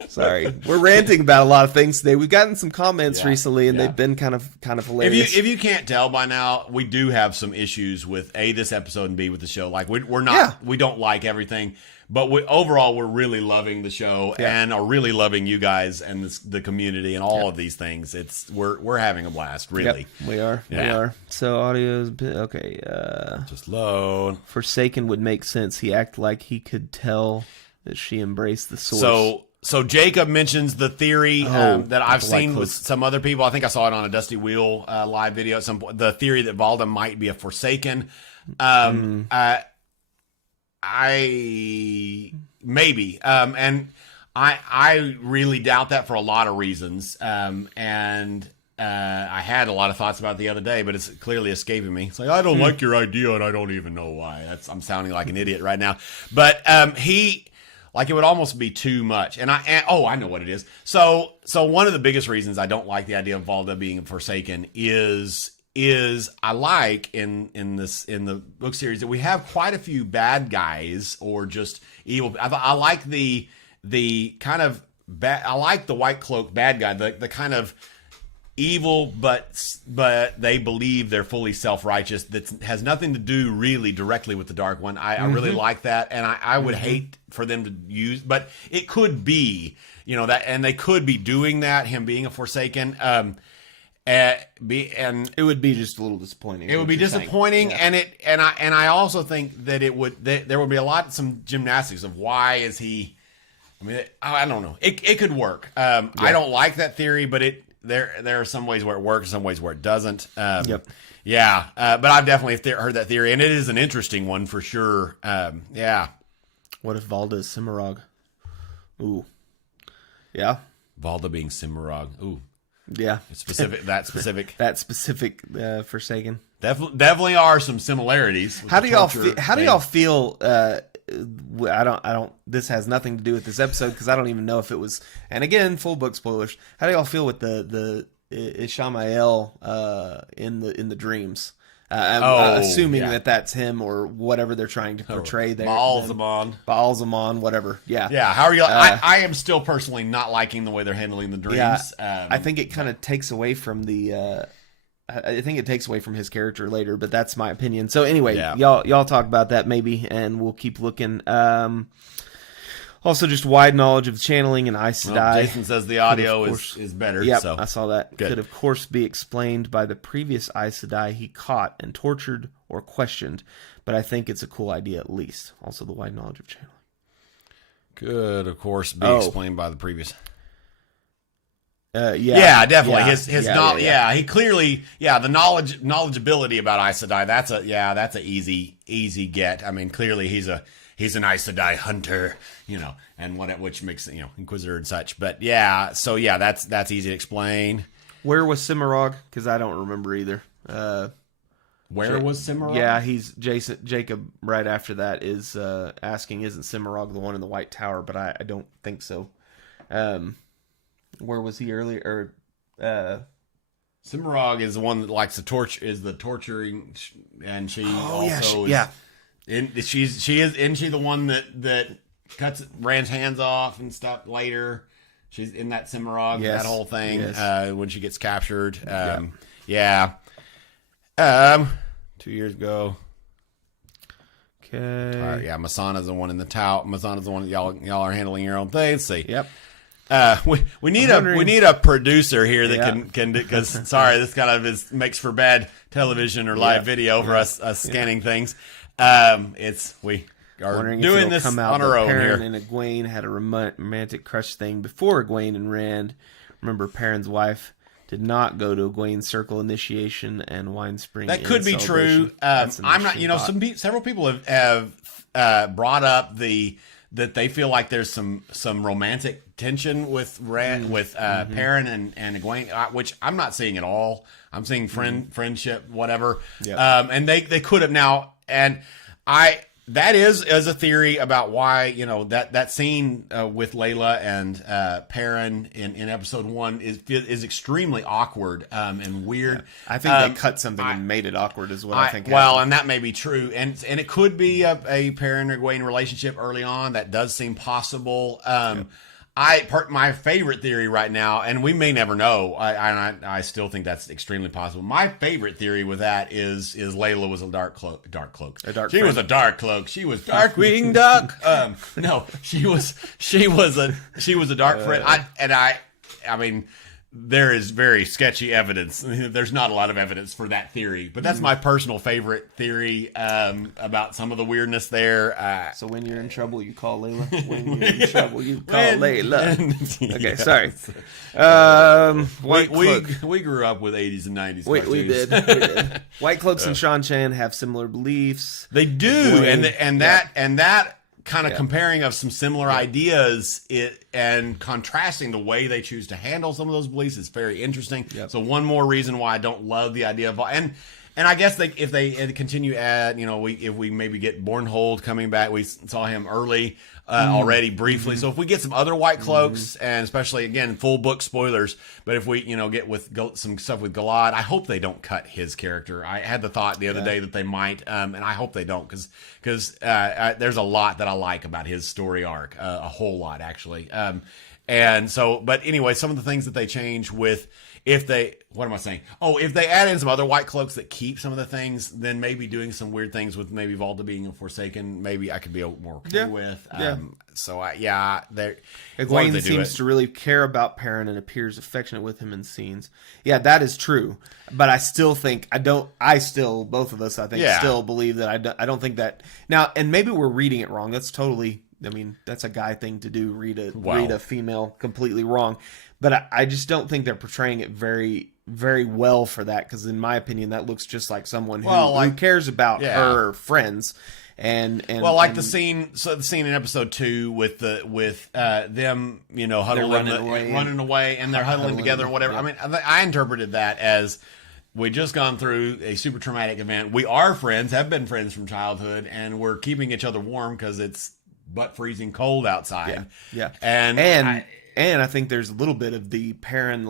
Sorry, we're ranting about a lot of things today. We've gotten some comments recently, and they've been kind of hilarious. If you can't tell by now, we do have some issues with this episode, and B, with the show. Like we're not, we don't like everything. But overall, we're really loving the show and are really loving you guys and the community and all of these things. We're having a blast, really. Yep, we are. Yeah. We are. So audio's okay. Just load. Forsaken would make sense. He acted like he could tell that she embraced the source. So Jacob mentions the theory that I've seen with some other people. I think I saw it on a Dusty Wheel live video at some point. The theory that Valda might be a Forsaken. Maybe, and I really doubt that for a lot of reasons. And I had a lot of thoughts about it the other day, but it's clearly escaping me. It's like, I don't like your idea, and I don't even know why. I'm sounding like an idiot right now. But it would almost be too much. And I know what it is. So one of the biggest reasons I don't like the idea of Valda being Forsaken is I like in the book series that we have quite a few bad guys or just evil. I like the kind of bad. I like the white cloak bad guy, the kind of evil, but they believe they're fully self-righteous. That has nothing to do really directly with the Dark One. I really like that, and I would hate for them to use, but it could be, that, and they could be doing that. Him being a Forsaken. And it would be just a little disappointing. It would be disappointing, and I also think that there would be some gymnastics of why is he. I mean, I don't know. It could work. I don't like that theory, but there are some ways where it works, some ways where it doesn't. Yeah. But I've definitely heard that theory, and it is an interesting one for sure. Yeah. What if Valda is Cimarog? Ooh. Yeah. Valda being Cimarog. Ooh. Yeah, that specific Forsaken. Definitely are some similarities. How do y'all feel? I don't. This has nothing to do with this episode because I don't even know if it was. And again, full book spoilers. How do y'all feel with the Ishmael in the dreams? Assuming that that's him or whatever they're trying to portray there. Baalzamon, whatever. Yeah. Yeah. How are you? I am still personally not liking the way they're handling the dreams. Yeah, I think it kind of takes away from I think it takes away from his character later, but that's my opinion. So anyway, y'all talk about that maybe, and we'll keep looking. Also, just wide knowledge of channeling and Aes Sedai. Jason says the audio is better. Yep, so. I saw that. Good. Could, of course, be explained by the previous Aes Sedai he caught and tortured or questioned, but I think it's a cool idea at least. Also, the wide knowledge of channeling. Could, of course, be explained by the previous. Yeah, definitely. His knowledge. Yeah, he clearly. Yeah, the knowledgeability about Aes Sedai. That's a easy get. I mean, clearly he's an Aes Sedai hunter, and which makes Inquisitor and such. But that's easy to explain. Where was Cimarog? Because I don't remember either. Where was Cimarog? Yeah, Jacob. Right after that is asking, "Isn't Cimarog the one in the White Tower?" But I don't think so. Where was he earlier? Cimarog is the one that likes to is the torturing, and she also yeah. And isn't she the one that cuts Rand's hands off and stuff later? She's in that Cimarog, that whole thing, when she gets captured. 2 years ago. Okay. All right, yeah, Masana's the one in the tower. Masana's the one that y'all are handling your own thing. Let's see. Yep. We need a producer here that can because sorry, this kind of makes for bad television or live video for us scanning things. We are doing this on our own here. Perrin and Egwene had a romantic crush thing before Egwene and Rand. Remember, Perrin's wife did not go to Egwene's circle initiation and Wine Spring. That could be true. I'm not. Several people have brought up that they feel like there's some romantic tension with Perrin and Egwene, which I'm not seeing at all. I'm seeing friendship, whatever. Yep. And they could have now, and that is a theory about why, that scene with Layla and Perrin in episode 1 is extremely awkward and weird. Yeah. I think they cut something and made it awkward is what I think. Well, and that may be true. And it could be a Perrin or Egwene relationship early on. That does seem possible. My favorite theory right now, and we may never know. I still think that's extremely possible. My favorite theory with that is Layla was a dark cloak. She was a dark cloak. She was Darkwing Duck. No, she was a dark friend. I mean, there is very sketchy evidence. There's not a lot of evidence for that theory, but that's my personal favorite theory about some of the weirdness there. So when you're in trouble, you call Layla. When you're in trouble, you call Layla. Okay, sorry. We grew up with 80s and 90s. We did. White Cloaks and Shan Chan have similar beliefs. They do, and that kind of comparing of some similar ideas and contrasting the way they choose to handle some of those beliefs is very interesting. Yep. So one more reason why I don't love the idea of and I guess if they continue at if we maybe get Bornhold coming back, we saw him early already briefly. So if we get some other White Cloaks and especially again full book spoilers, but if we get with some stuff with Galad, I hope they don't cut his character. I had the thought the other day that they might, and I hope they don't because there's a lot that I like about his story arc, a whole lot actually. And so, but anyway, some of the things that they change with. If they add in some other White Cloaks that keep some of the things, then maybe doing some weird things with maybe Volta being a Forsaken, maybe I could be more okay with. Egwene seems to really care about Perrin and appears affectionate with him in scenes. Yeah, that is true. But I still think both of us, I think, still believe that I don't think that now. And maybe we're reading it wrong. That's totally. I mean, that's a guy thing to do. Read a female completely wrong. But I just don't think they're portraying it very, very well for that. Because in my opinion, that looks just like someone who cares about her friends. The scene in episode 2 with them, running away, and they're huddling together and whatever. Yeah. I mean, I interpreted that as we just gone through a super traumatic event. We are friends, have been friends from childhood, and we're keeping each other warm because it's butt freezing cold outside. Yeah. And I think there's a little bit of the Perrin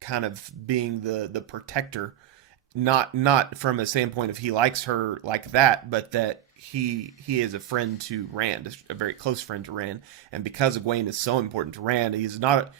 kind of being the protector, not from a standpoint of he likes her like that, but that he is a friend to Rand, a very close friend to Rand, and because Egwene is so important to Rand, she's not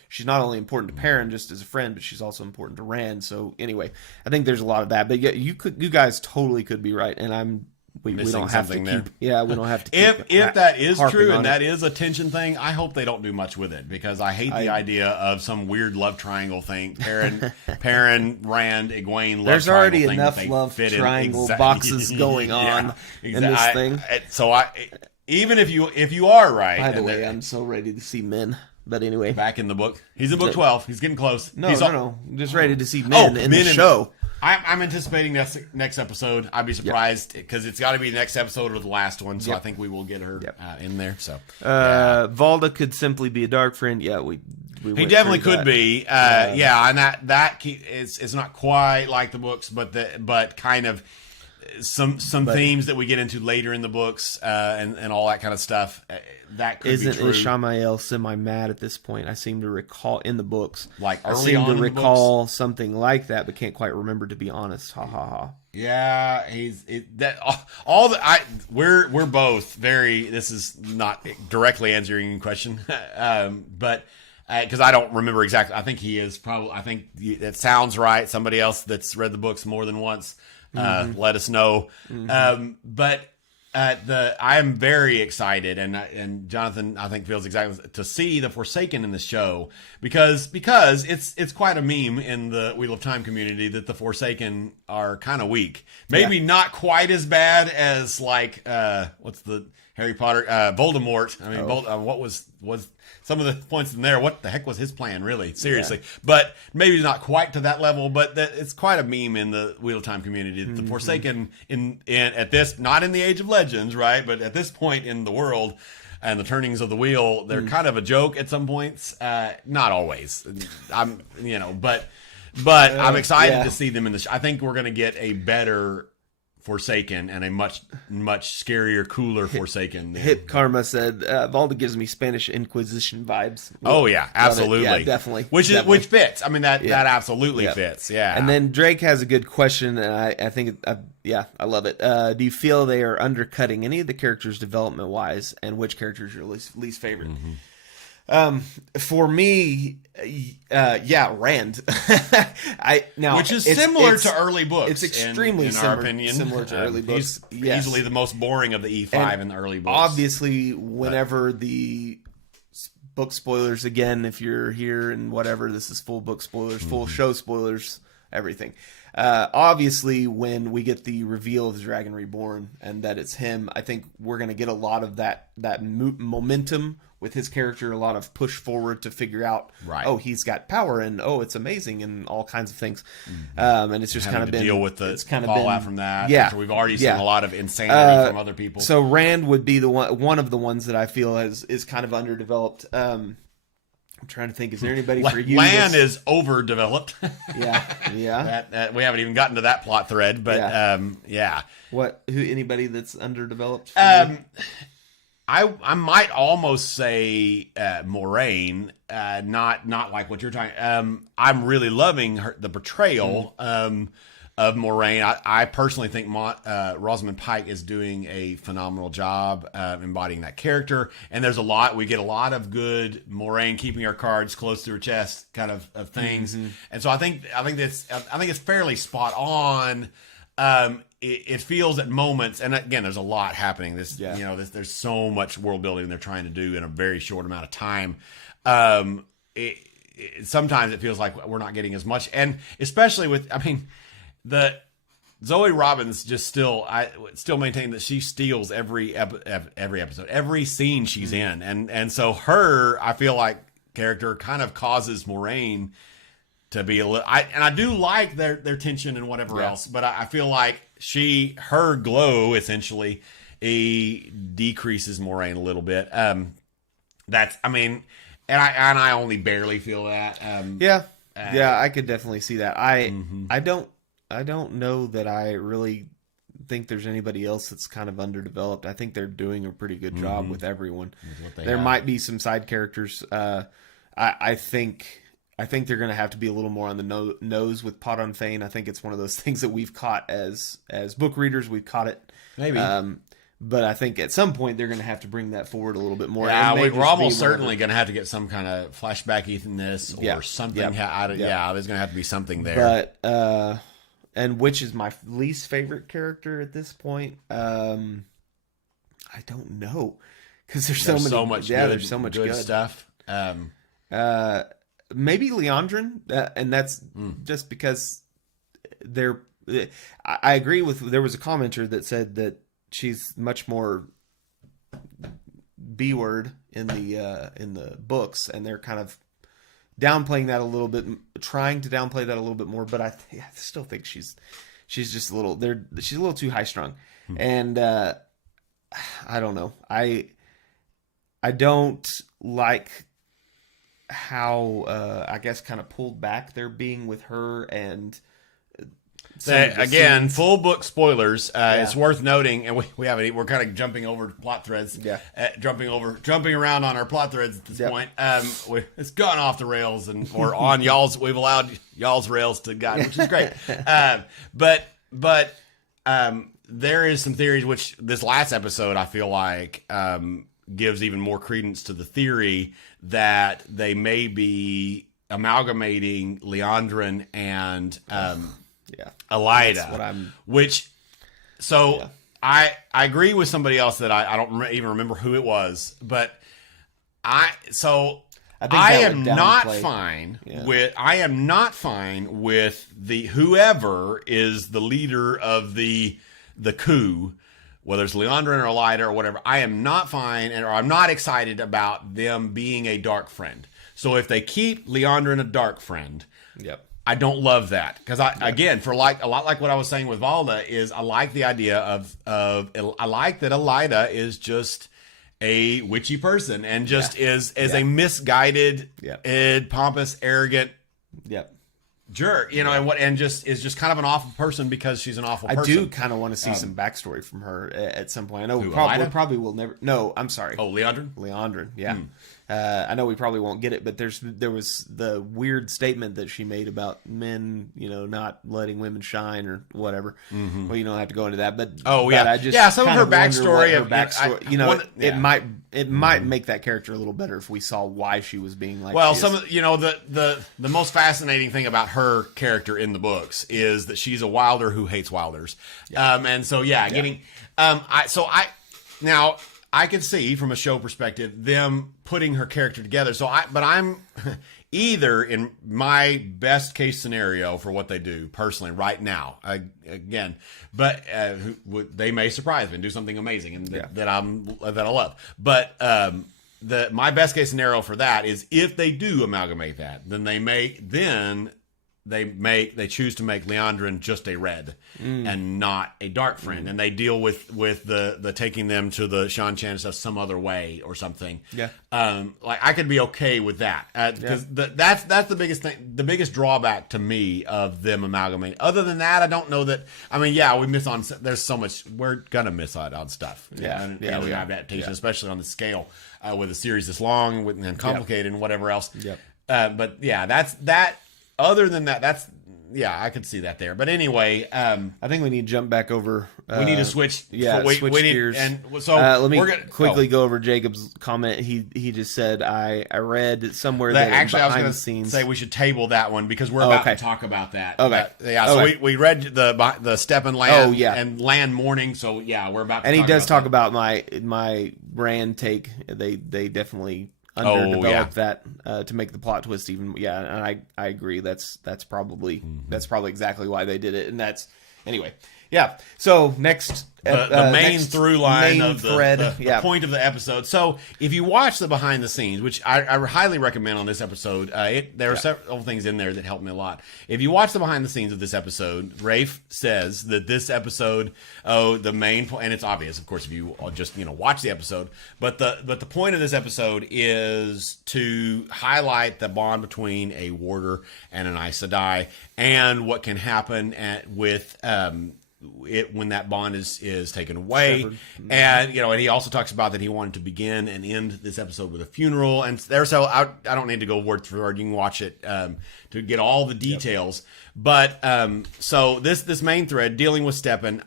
only important to Perrin just as a friend, but she's also important to Rand. So anyway, I think there's a lot of that. But yeah, you guys totally could be right, and we don't have to keep. Yeah, we don't have to. If that is true and that is a tension thing, I hope they don't do much with it because I hate the idea of some weird love triangle thing. Perrin, Rand, Egwene. Love There's already enough love triangle boxes going on in this thing. So even if you are right. By the way, I'm so ready to see men. But anyway, back in the book, he's in book 12. He's getting close. No. I'm just ready to see men in the show. I'm anticipating next episode. I'd be surprised because it's got to be the next episode or the last one. So I think we will get her in there. So Volta could simply be a dark friend. Yeah, he definitely could be. And that it's not quite like the books, but kind of some themes that we get into later in the books and all that kind of stuff. That could be true. Isn't Ishamael semi-mad at this point? I seem to recall in the books. I seem to recall something like that, but can't quite remember, to be honest. Ha ha ha. Yeah, we're both very. This is not directly answering your question, but because I don't remember exactly. I think he is probably. I think that sounds right. Somebody else that's read the books more than once, let us know. But. I am very excited, and Jonathan I think feels exactly to see the Forsaken in the show because it's quite a meme in the Wheel of Time community that the Forsaken are kind of weak, maybe not quite as bad as what's the Harry Potter, Voldemort. I mean, what was some of the points in there? What the heck was his plan, really? Seriously. Yeah. But maybe not quite to that level, but it's quite a meme in the Wheel of Time community. The Forsaken, at this, not in the Age of Legends, right? But at this point in the world and the turnings of the wheel, they're kind of a joke at some points. Not always. But I'm excited to see them in the I think we're going to get a better Forsaken and a much scarier, cooler Forsaken. Hit Karma said Valda gives me Spanish Inquisition vibes. Oh yeah, absolutely, yeah, definitely. Which fits. I mean that absolutely fits. Yeah. And then Drake has a good question, and I think I love it. Do you feel they are undercutting any of the characters development wise, and which character is your least favorite? For me, Rand. Which is similar to early books. It's extremely in our opinion. Similar to early books. He's easily the most boring of the E5 in the early books. Obviously, whenever the book spoilers again, if you're here and whatever, this is full book spoilers, full show spoilers, everything. Obviously, when we get the reveal of the Dragon Reborn and that it's him, I think we're going to get a lot of that momentum with his character, a lot of push forward to figure out, oh, he's got power and it's amazing and all kinds of things. And it's just kind of been deal with the fallout from that. Yeah, we've already seen a lot of insanity from other people. So Rand would be the one of the ones that I feel is kind of underdeveloped. I'm trying to think. Is there anybody for you? Lan is overdeveloped. Yeah. We haven't even gotten to that plot thread, but Anybody that's underdeveloped? I might almost say Moraine, not like what you're talking. I'm really loving the portrayal of Moraine. I personally think Rosamund Pike is doing a phenomenal job embodying that character. And we get a lot of good Moraine keeping her cards close to her chest kind of things. And so I think it's fairly spot on. It feels at moments, and again, there's a lot happening. There's so much world building they're trying to do in a very short amount of time. Sometimes it feels like we're not getting as much, and especially with, the Zoe Robbins I still maintain that she steals every episode, every scene she's in, and so I feel like character kind of causes Moraine to be a little. I do like their tension and whatever else, but I feel like her glow essentially decreases Moraine a little bit. And I only barely feel that. I could definitely see that. I don't know that I really think there's anybody else that's kind of underdeveloped. I think they're doing a pretty good job with everyone. There might be some side characters. I think they're going to have to be a little more on the nose with Pot on Fane. I think it's one of those things that we've caught as book readers. We've caught it. Maybe. But I think at some point they're going to have to bring that forward a little bit more. Yeah, we're almost certainly going to have to get some kind of flashback-ness or something. There's going to have to be something there. But, and which is my least favorite character at this point? I don't know. Because there's so much good stuff. Maybe Leandrin, and that's just because I agree with. There was a commenter that said that she's much more B-word in the books, and they're kind of downplaying that a little bit, trying to downplay that a little bit more. But I still think she's just a little. She's a little too high strung, and I don't know. I don't like how I guess kind of pulled back they're being with her, and again, full book spoilers. It's worth noting, and we're kind of jumping over plot threads. Jumping around on our plot threads at this point. It's gone off the rails, and or on y'all's. We've allowed y'all's rails to guide, which is great. But there is some theories which this last episode I feel like gives even more credence to the theory that they may be amalgamating Leandrin and Elida, I agree with somebody else that I don't even remember who it was, but I am not fine with the whoever is the leader of the coup whether it's Leandrin or Elida or whatever, I am not fine or I'm not excited about them being a dark friend. So if they keep Leandrin a dark friend, I don't love that because again, for like a lot like what I was saying with Valda is I like the idea of I like that Elida is just a witchy person and just is a misguided, pompous, arrogant jerk, you know, and just is just kind of an awful person because she's an awful person. I do kind of want to see some backstory from her at some point. I know we probably will never. No, I'm sorry. Oh, Leandrin? Leandrin, yeah. I know we probably won't get it, but there was the weird statement that she made about men, you know, not letting women shine or whatever. Well, you don't have to go into that, but but I just some of her backstory, it might make that character a little better if we saw why she was being like. Well, the most fascinating thing about her character in the books is that she's a wilder who hates wilders, and so getting now. I can see from a show perspective them putting her character together. But I'm either in my best case scenario for what they do personally right now. But they may surprise me and do something amazing and that I love. But my best case scenario for that is if they do amalgamate that, then they choose to make Leandrin just a red and not a dark friend, and they deal with the taking them to the Shan Chan stuff some other way or something. Like I could be okay with that because that's the biggest thing, the biggest drawback to me of them amalgamating. Other than that, I don't know that. I mean, we miss on. There's so much we're gonna miss out on stuff. We have adaptation, especially on the scale with a series this long and complicated and whatever else. But that's that. Other than that, I could see that there. But anyway, I think we need to jump back over. We need to switch. Switch gears. And so let me quickly go over Jacob's comment. He just said I read somewhere that actually I was going to say we should table that one because we're about to talk about that. Okay. So we read the step and land. And land mourning. So we're about. And he does talk about my Rand take. They definitely underdeveloped that to make the plot twist even and I agree that's probably exactly why they did it, and that's anyway. So next, the main through line of the point of the episode. So if you watch the behind the scenes, which I highly recommend on this episode, there are several things in there that helped me a lot. If you watch the behind the scenes of this episode, Rafe says that this episode, the main point, and it's obvious, of course, if you just watch the episode, but the point of this episode is to highlight the bond between a warder and an Aes Sedai, and what can happen with when that bond is taken away. And and he also talks about that he wanted to begin and end this episode with a funeral, and so I don't need to go word for word. You can watch it to get all the details. But so this main thread dealing with Steppen,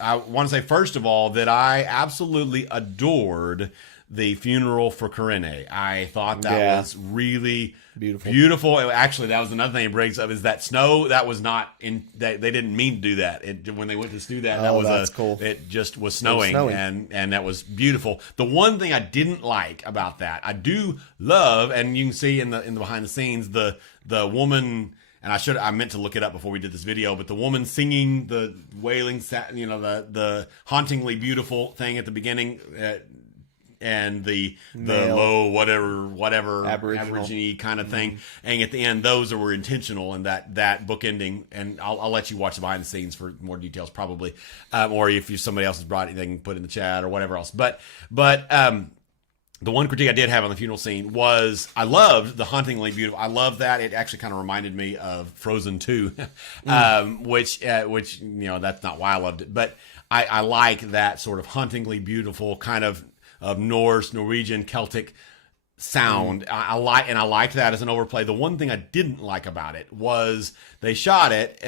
I want to say first of all that I absolutely adored the funeral for Corinne. I thought that was really beautiful. Actually, that was another thing it brings up is that snow that was not in. They didn't mean to do that. When they went to do that, that was cool. It just was snowing. And that was beautiful. The one thing I didn't like about that, I do love, and you can see in the behind the scenes the woman. And I meant to look it up before we did this video, but the woman singing the wailing, the hauntingly beautiful thing at the beginning. And the low whatever Aborigine kind of thing, and at the end those were intentional, and that book ending. And I'll let you watch the behind the scenes for more details probably, or if somebody else has brought it, they can put it in the chat or whatever else. But the one critique I did have on the funeral scene was I loved the hauntingly beautiful. I love that. It actually kind of reminded me of Frozen 2, which that's not why I loved it, but I like that sort of hauntingly beautiful kind of Norse, Norwegian, Celtic sound. I liked that as an overplay. The one thing I didn't like about it was they shot it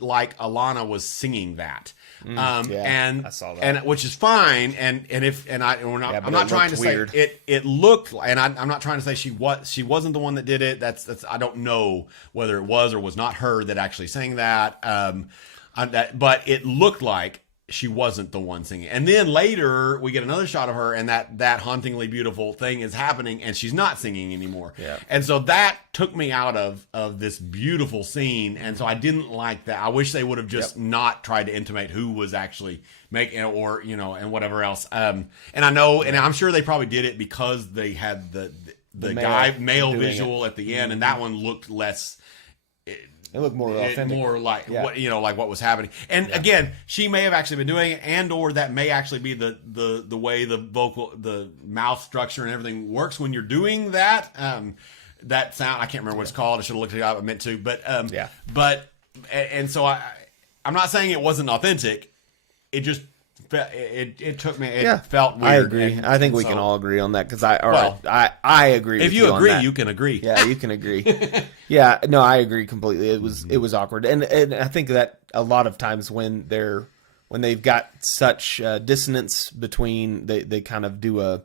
like Alana was singing that. And I saw that. And which is fine. I'm not trying to say it looked, and I'm not trying to say she wasn't the one that did it. That's I don't know whether it was or was not her that actually sang that. But it looked like she wasn't the one singing. And then later we get another shot of her, and that hauntingly beautiful thing is happening, and she's not singing anymore. Yeah. And so that took me out of this beautiful scene, and so I didn't like that. I wish they would have just not tried to intimate who was actually making, or and whatever else. And I know, and I'm sure they probably did it because they had the male visual at the end, and that one looked less. It looked more authentic. More like what like what was happening. And again, she may have actually been doing it, and or that may actually be the way the mouth structure and everything works when you're doing that. That sound, I can't remember what it's called. I should have looked it up. I meant to, but and so I'm not saying it wasn't authentic. It just it took me. It felt weird. I agree. I think we can all agree on that because I agree. If you agree, you can agree. Yeah, you can agree. Yeah, no, I agree completely. It was awkward, and I think that a lot of times when they've got such dissonance between, they kind of do a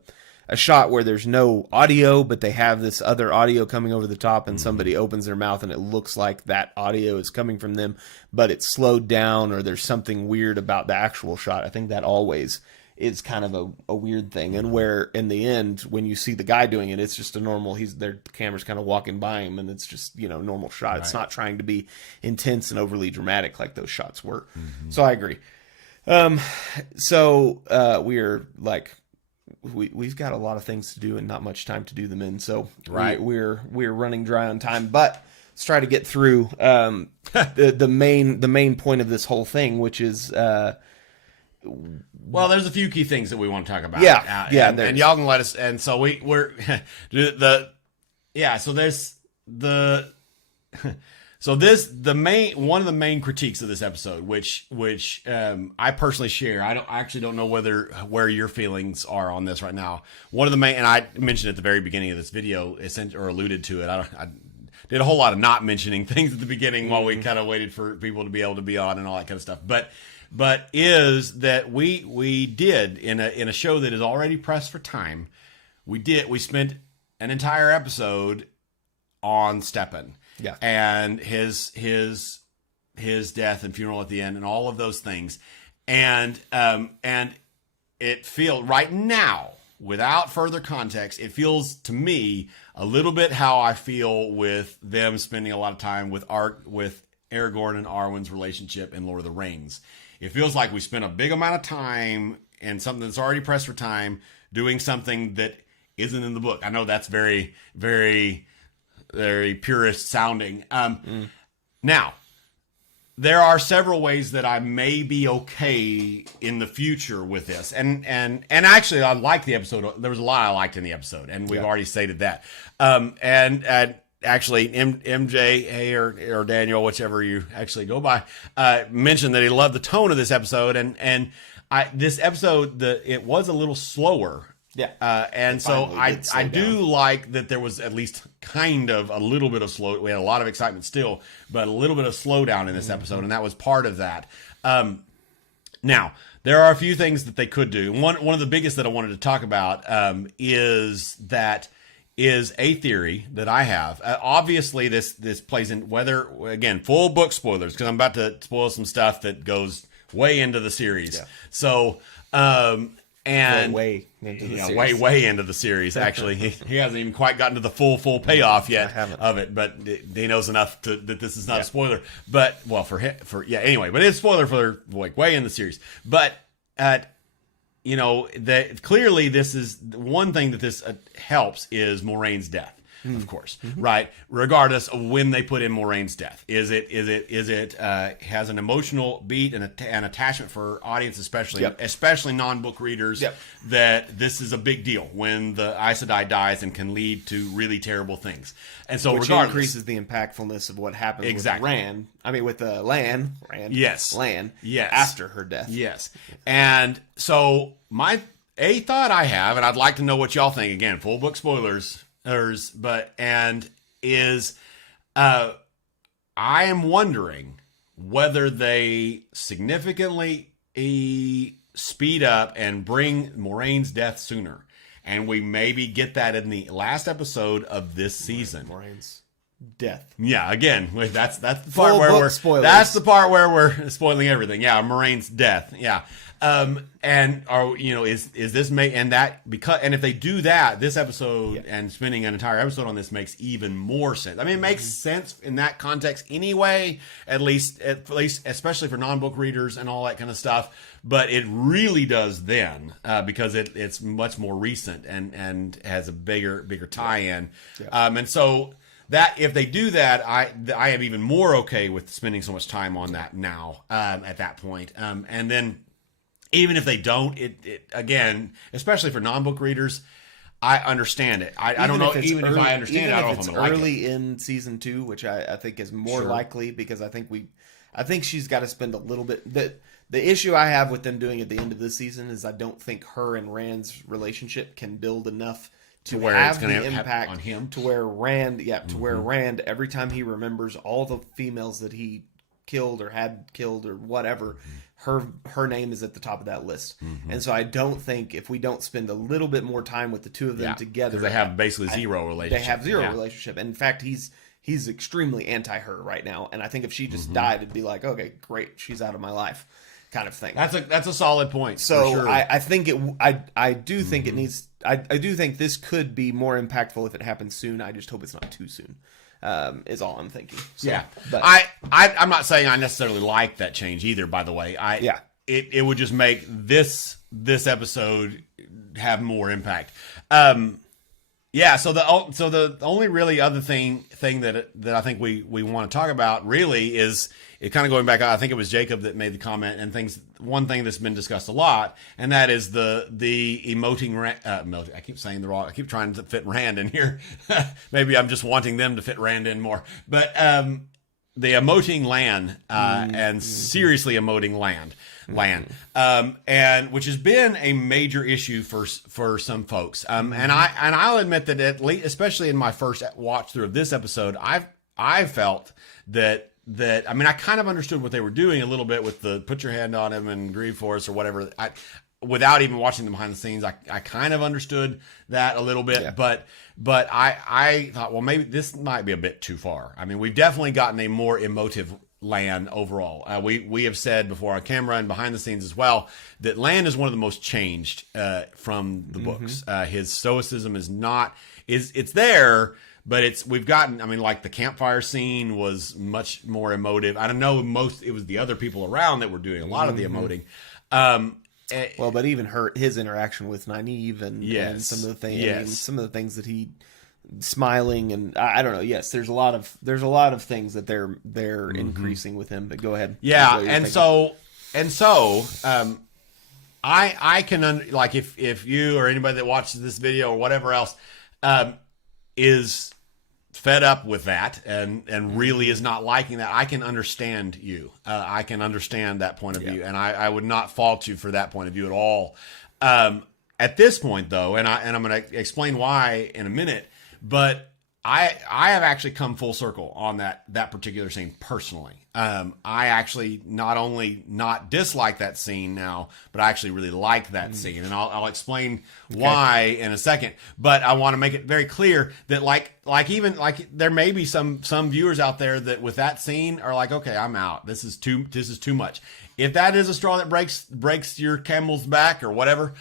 shot where there's no audio, but they have this other audio coming over the top, and somebody opens their mouth and it looks like that audio is coming from them, but it's slowed down, or there's something weird about the actual shot. I think that always is kind of a weird thing. And where in the end, when you see the guy doing it, it's just a normal, the camera's kind of walking by him, and it's just, normal shot. Right. It's not trying to be intense and overly dramatic like those shots were. Mm-hmm. So I agree. So we're like, we've got a lot of things to do and not much time to do them in. So we're running dry on time, but let's try to get through the main point of this whole thing, which is well, there's a few key things that we want to talk about. And y'all can let us. And so we're so there's one of the main critiques of this episode, which I personally share. I actually don't know where your feelings are on this right now. One of the main, and I mentioned at the very beginning of this video, or alluded to it. I did a whole lot of not mentioning things at the beginning while we kind of waited for people to be able to be on and all that kind of stuff. But is that we did in a show that is already pressed for time. We spent an entire episode on Stepan. Yeah. And his death and funeral at the end and all of those things. And it feels right now, without further context, it feels to me a little bit how I feel with them spending a lot of time with Aragorn and Arwen's relationship in Lord of the Rings. It feels like we spent a big amount of time in something that's already pressed for time doing something that isn't in the book. I know that's very, very, very purist sounding. Now, there are several ways that I may be okay in the future with this. And actually, I liked the episode. There was a lot I liked in the episode, and we've already stated that. And actually, MJ or Daniel, whichever you actually go by, mentioned that he loved the tone of this episode. And this episode, it was a little slower. Yeah. And so I do like that there was at least kind of a little bit of slow. We had a lot of excitement still, but a little bit of slowdown in this episode. And that was part of that. Now, there are a few things that they could do. One of the biggest that I wanted to talk about is a theory that I have. Obviously, this plays in whether, again, full book spoilers, because I'm about to spoil some stuff that goes way into the series. Yeah. So, and way into the series. way into the series. Actually, he hasn't even quite gotten to the full payoff yet of it. But he knows enough that this is not a spoiler. But anyway. But it's a spoiler for way in the series. But clearly this is one thing that this helps is Moraine's death. Of course, right? Regardless of when they put in Moraine's death, is it has an emotional beat and an attachment for audience, especially non-book readers, that this is a big deal when the Aes Sedai dies and can lead to really terrible things. And so, which increases the impactfulness of what happens with Lan. I mean, with Lan. Lan. Yes. After her death. Yes. And so a thought I have, and I'd like to know what y'all think. Again, full book spoilers. I am wondering whether they significantly speed up and bring Moraine's death sooner, and we maybe get that in the last episode of this season. Moraine's death. Yeah, again, that's the part Full where book we're spoilers. That's the part where we're spoiling everything. Yeah, Moraine's death. Yeah. And is this and if they do that, this episode and spending an entire episode on this makes even more sense. I mean, it makes sense in that context anyway, at least especially for non-book readers and all that kind of stuff. But it really does then, because it's much more recent and has a bigger tie-in. Yeah. And so that if they do that, I am even more okay with spending so much time on that now, at that point. And then even if they don't, it again, especially for non-book readers, I understand it. I don't know. Even if I understand it, I don't know if I'm going to like it. Early in season 2, which I think is more likely, because I think she's got to spend a little bit. The issue I have with them doing at the end of this season is I don't think her and Rand's relationship can build enough to where have it's the impact on him, to where Rand, where Rand, every time he remembers all the females that he killed or had killed or whatever, her name is at the top of that list. And so I don't think if we don't spend a little bit more time with the two of them together, because they have basically zero relationship. They have zero relationship. And in fact, he's extremely anti her right now. And I think if she just died, it'd be like, okay, great, she's out of my life, kind of thing. That's a solid point. So for sure. I think I do think it needs. I do think this could be more impactful if it happens soon. I just hope it's not too soon. Is all I'm thinking. So, yeah, but I'm not saying I necessarily like that change either. By the way, it would just make this episode have more impact. So the only really other thing that I think we want to talk about really is it kind of going back. I think it was Jacob that made the comment and things. One thing that's been discussed a lot, and that is the emoting. I keep saying the wrong. I keep trying to fit Rand in here. Maybe I'm just wanting them to fit Rand in more. But the emoting land and seriously emoting land, and which has been a major issue for some folks. And I'll admit that at least, especially in my first watch through of this episode, I felt that I mean, I kind of understood what they were doing a little bit with the put your hand on him and grieve for us or whatever. Without even watching them behind the scenes, I kind of understood that a little bit, but I thought, well, maybe this might be a bit too far. I mean, we've definitely gotten a more emotive Lan overall. We have said before on camera and behind the scenes as well that Lan is one of the most changed from the books. His stoicism is not it's there. But we've gotten, I mean, like the campfire scene was much more emotive. I don't know, it was the other people around that were doing a lot of the emoting. Well, but even his interaction with Nynaeve and some of the things, I mean, some of the things that he smiling and I don't know. Yes, there's a lot of things that they're increasing with him. But go ahead. Yeah, I can like if you or anybody that watches this video or whatever else is fed up with that and really is not liking that, I can understand you. I can understand that point of view, and I would not fault you for that point of view at all. At this point, though, and I'm going to explain why in a minute, but I have actually come full circle on that particular scene personally. I actually not only not dislike that scene now, but I actually really like that scene, and I'll explain why in a second. But I want to make it very clear that like there may be some viewers out there that with that scene are like, okay, I'm out. This is too much. If that is a straw that breaks your camel's back or whatever,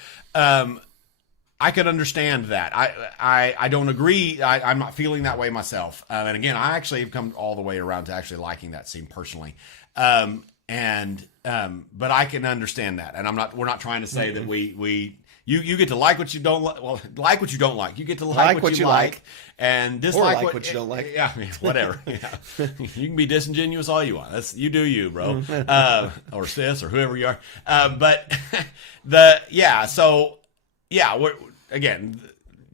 I could understand that. I don't agree. I'm not feeling that way myself. And again, I actually have come all the way around to actually liking that scene personally. But I can understand that. And we're not trying to say that you get to like what you don't like. Well, like what you don't like. You get to like what you like and dislike what you don't like. Yeah, whatever. Yeah. You can be disingenuous all you want. You do you, bro. Or sis or whoever you are. Again,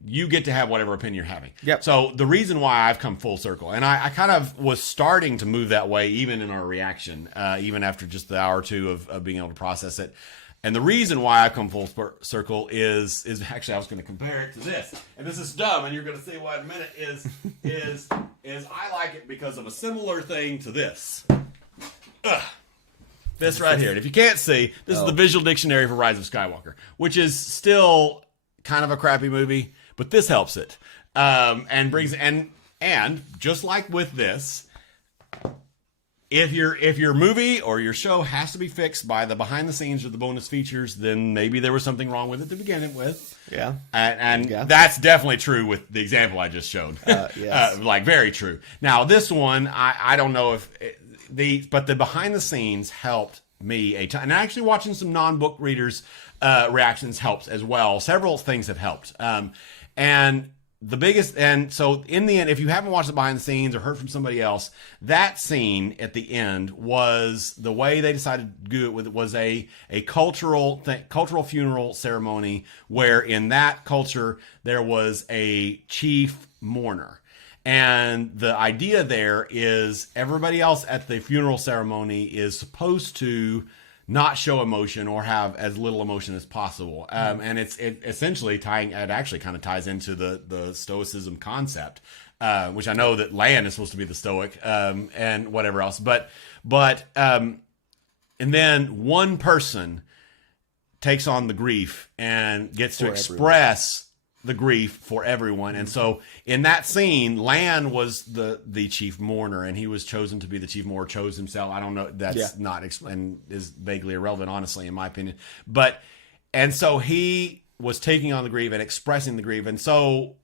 you get to have whatever opinion you're having. Yep. So the reason why I've come full circle, and I kind of was starting to move that way even in our reaction, even after just the hour or two of being able to process it. And the reason why I've come full circle is actually I was going to compare it to this. And this is dumb, and you're going to see why in a minute, is I like it because of a similar thing to this. This right here. And if you can't see, this is the visual dictionary for Rise of Skywalker, which is still kind of a crappy movie, but this helps it. And brings and And just like with this, if your movie or your show has to be fixed by the behind the scenes or the bonus features, then maybe there was something wrong with it to begin with. Yeah. And that's definitely true with the example I just showed. Yes. Like very true. Now this one, I don't know if but the behind the scenes helped me a ton. And actually watching some non-book readers reactions helps as well. Several things have helped. And the biggest, and so in the end, if you haven't watched the behind the scenes or heard from somebody else, that scene at the end was the way they decided to do it was a cultural funeral ceremony where in that culture there was a chief mourner. And the idea there is everybody else at the funeral ceremony is supposed to not show emotion or have as little emotion as possible. And it essentially it actually kind of ties into the stoicism concept, which I know that Lan is supposed to be the stoic, and whatever else. But and then one person takes on the grief and gets to express the grief for everyone. And so in that scene, Lan was the chief mourner, and he was chosen to be the chief mourner, chose himself. I don't know. That's not and is vaguely irrelevant, honestly, in my opinion. And so he was taking on the grief and expressing the grief. And so,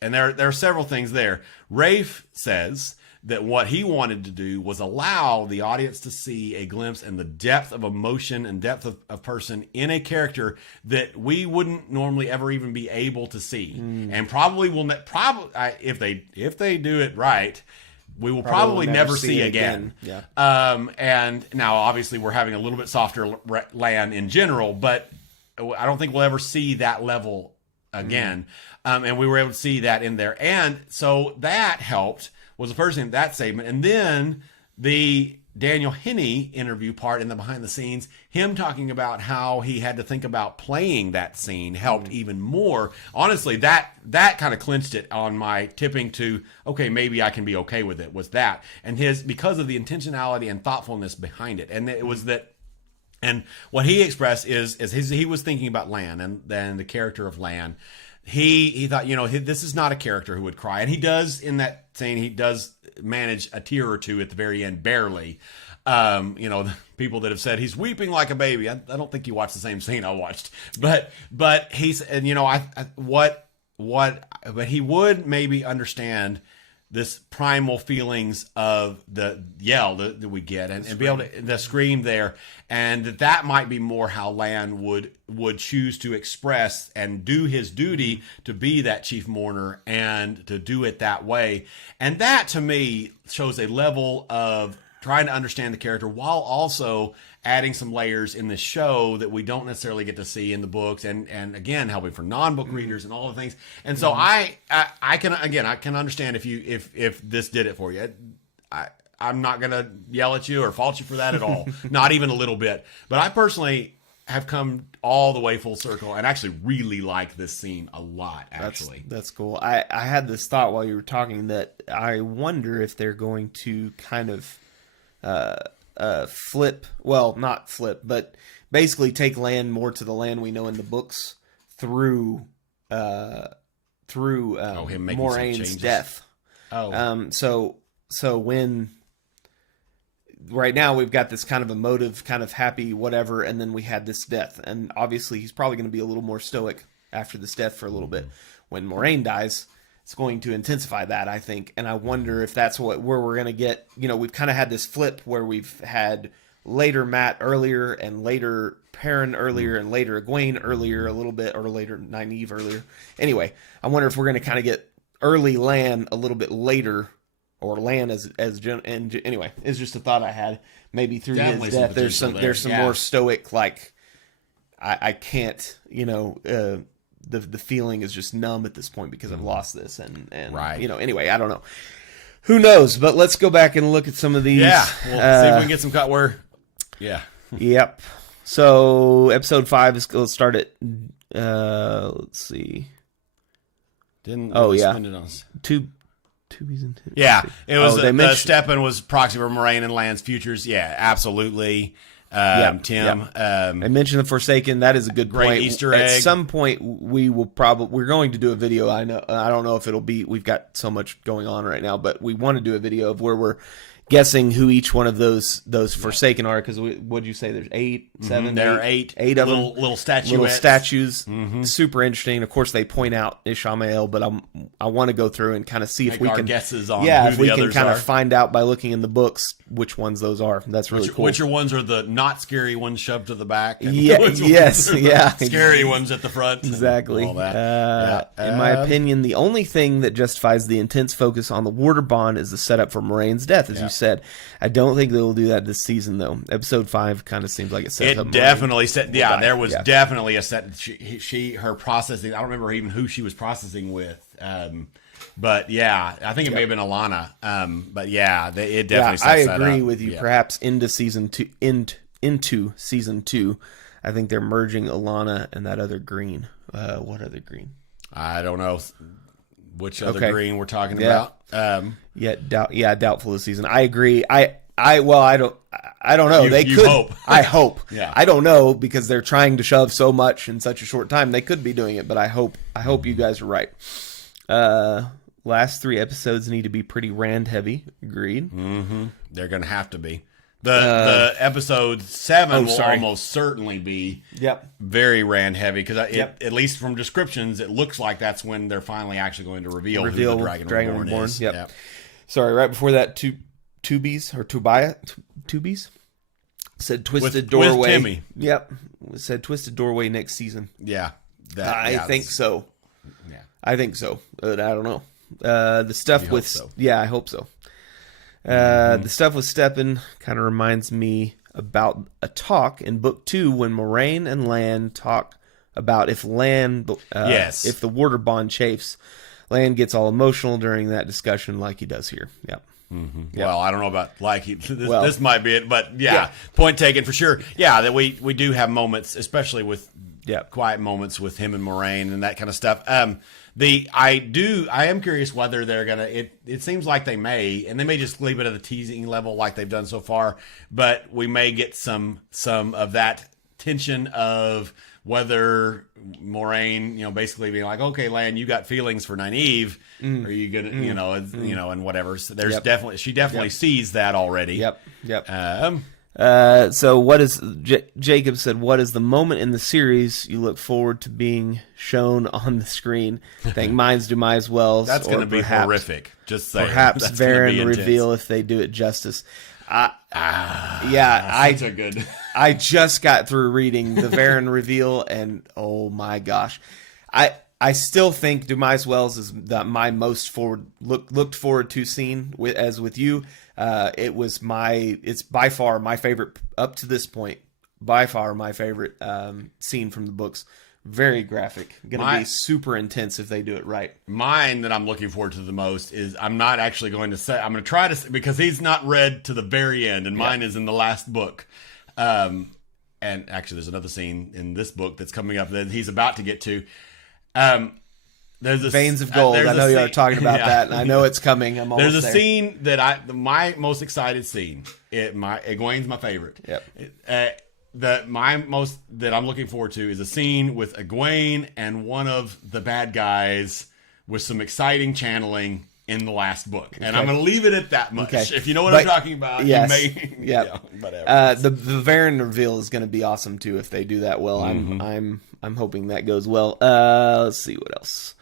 and there are several things there. Rafe says that what he wanted to do was allow the audience to see a glimpse in the depth of emotion and depth of person in a character that we wouldn't normally ever even be able to see, and probably will if they do it right, we will probably never see again. Yeah. And now obviously we're having a little bit softer Lan in general, but I don't think we'll ever see that level again. And we were able to see that in there, and so that helped. Was the first thing, that segment. And then the Daniel Henney interview part in the behind the scenes, him talking about how he had to think about playing that scene helped even more. Honestly, that kind of clinched it on my tipping to, okay, maybe I can be okay with it, was that. And because of the intentionality and thoughtfulness behind it. And it was that, and what he expressed is he was thinking about Lan and then the character of Lan. He thought, this is not a character who would cry. And he does, in that scene, he does manage a tear or two at the very end, barely. The people that have said he's weeping like a baby. I don't think you watched the same scene I watched. But he's, and but he would maybe understand this primal feelings of the yell that we get and be able to, the scream there, and that might be more how Lan would choose to express and do his duty to be that chief mourner and to do it that way. And that to me shows a level of trying to understand the character while also adding some layers in the show that we don't necessarily get to see in the books, and again helping for non-book readers and all the things. And so I can understand if this did it for you. I'm not gonna yell at you or fault you for that at all, not even a little bit. But I personally have come all the way full circle and actually really like this scene a lot. Actually, that's cool. I had this thought while you were talking that I wonder if they're going to kind of flip, well, not flip, but basically take Lan more to the Lan we know in the books through Moraine's death. So when right now we've got this kind of emotive, kind of happy, whatever, and then we had this death, and obviously he's probably going to be a little more stoic after this death for a little bit. When Moraine dies, it's going to intensify that, I think. And I wonder if that's where we're going to get, we've kind of had this flip where we've had later Matt earlier and later Perrin earlier and later Egwene earlier a little bit, or later Nynaeve earlier. Anyway, I wonder if we're going to kind of get early Lan a little bit later, or Lan anyway, it's just a thought I had. Maybe through his death, there's some more stoic, like, I can't, the feeling is just numb at this point because I've lost this, and right. Anyway, I don't know. Who knows? But let's go back and look at some of these. Yeah, we'll see if we can get some cut where. Yeah. Yep. So episode 5 is going to start at. Let's see. Didn't really spend it on two and two. Yeah, it was the Steppen was proxy for Moraine and Lan's futures. Yeah, absolutely. Tim. I mentioned the Forsaken. That is a good great point. Easter egg. At some point, we're going to do a video. I don't know if it'll be. We've got so much going on right now, but we want to do a video of where we're guessing who each one of those Forsaken are, because what'd you say? There's 8, 7. There are eight of them. Little statuettes. Little statues. Super interesting. Of course, they point out Ishamael, but I want to go through and kind of see if we can guesses on if we the can kind are. of find out by looking in the books which ones those are. That's really cool. Which ones are the not scary ones shoved to the back? And scary ones at the front. Exactly. All that. In my opinion, the only thing that justifies the intense focus on the water bond is the setup for Moraine's death, as you said. I don't think they will do that this season, though. Episode 5 kind of seems like it sets up. It definitely set. Yeah, there was definitely a set. Her processing. I don't remember even who she was processing with. But yeah, I think it may have been Alana. But yeah, it definitely. I agree with you. Yeah. Perhaps into season 2. Into season 2, I think they're merging Alana and that other green. What other green? I don't know which other green we're talking about. Doubtful this season. I agree. I don't know. They could. Hope. I hope. Yeah. I don't know, because they're trying to shove so much in such a short time. They could be doing it, but I hope you guys are right. Last 3 episodes need to be pretty Rand heavy. Agreed. Mm-hmm. They're going to have to be. The episode 7 will almost certainly be very Rand heavy, because at least from descriptions, it looks like that's when they're finally actually going to reveal who the Dragon Reborn is. Yep. Sorry, right before that, Tubies said Twisted Doorway. With Timmy. Yep. Said Twisted Doorway next season. Yeah. I think so. Yeah. I think so. But I don't know. The stuff with... so. Yeah, I hope so. The stuff with Steppen kind of reminds me about a talk in book 2 when Moraine and Lan talk about if if the water bond chafes. Lan gets all emotional during that discussion, like he does here. Yep. Mm-hmm. Yep. Well, I don't know about this might be it, but point taken for sure. Yeah, that we do have moments, especially with quiet moments with him and Moraine and that kind of stuff. I am curious whether they're gonna. It seems like they may, and they may just leave it at a teasing level like they've done so far. But we may get some of that tension of whether Moraine, basically being like, okay, Lan, you got feelings for Nynaeve. Are you gonna, and whatever. So there's she definitely sees that already. Yep. So what is Jacob said? What is the moment in the series you look forward to being shown on the screen? I think mine's Dumais Wells. That's going to be horrific. Just saying. Perhaps Varen reveal if they do it justice. Such a good. I just got through reading the Varen reveal, and oh my gosh, I still think Dumais Wells is my most looked forward to scene with you. It's by far my favorite up to this point. By far my favorite scene from the books. Very graphic. Going to be super intense if they do it right. Mine that I'm looking forward to the most is I'm not actually going to say. I'm going to try to, because he's not read to the very end, and mine is in the last book. And actually, there's another scene in this book that's coming up that he's about to get to. There's Veins of Gold. I know you are talking about that, and I know it's coming. I'm almost there. There's a scene that my most excited scene. Egwene's my favorite. Yep. That I'm looking forward to is a scene with Egwene and one of the bad guys with some exciting channeling in the last book, and I'm going to leave it at that much. Okay. If you know what I'm talking about, yes. You may. Whatever. The Varen reveal is going to be awesome too if they do that well. I'm hoping that goes well. Let's see what else.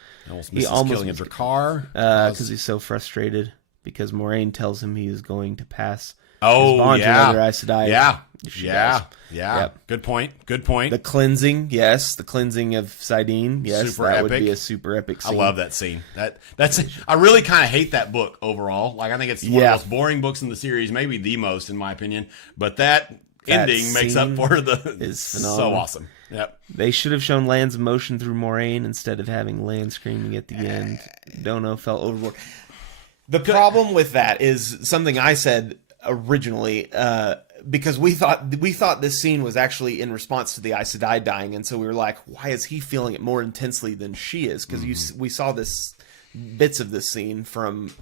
He almost killing a Drakkar because he's so frustrated because Moraine tells him he is going to pass. To another Aes Sedai. Yeah. Yep. Good point. The cleansing, the cleansing of Sidene, super epic. Would be a super epic scene. I love that scene. That's I really kind of hate that book overall. Like I think it's one of the most boring books in the series, maybe the most in my opinion. But that ending makes up for is so awesome. Yep. They should have shown Lan's emotion through Moraine instead of having Lan screaming at the end. Don't know, felt overboard. The problem with that is something I said originally, because we thought this scene was actually in response to the Aes Sedai dying, and so we were like, why is he feeling it more intensely than she is? Because we saw bits of this scene from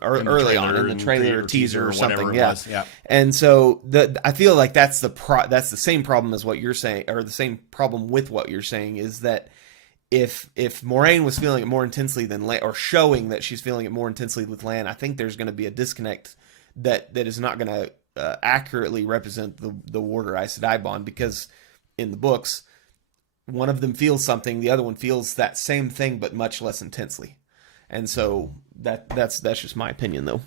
early on in the trailer or teaser or something. Yeah. Yeah. And so I feel like that's the same problem as what you're saying, or the same problem with what you're saying, is that if Moraine was feeling it more intensely than Lan, or showing that she's feeling it more intensely with Lan, I think there's going to be a disconnect that is not going to accurately represent the Warder Aes Sedai bond, because in the books, one of them feels something, the other one feels that same thing but much less intensely. And so that's just my opinion, though.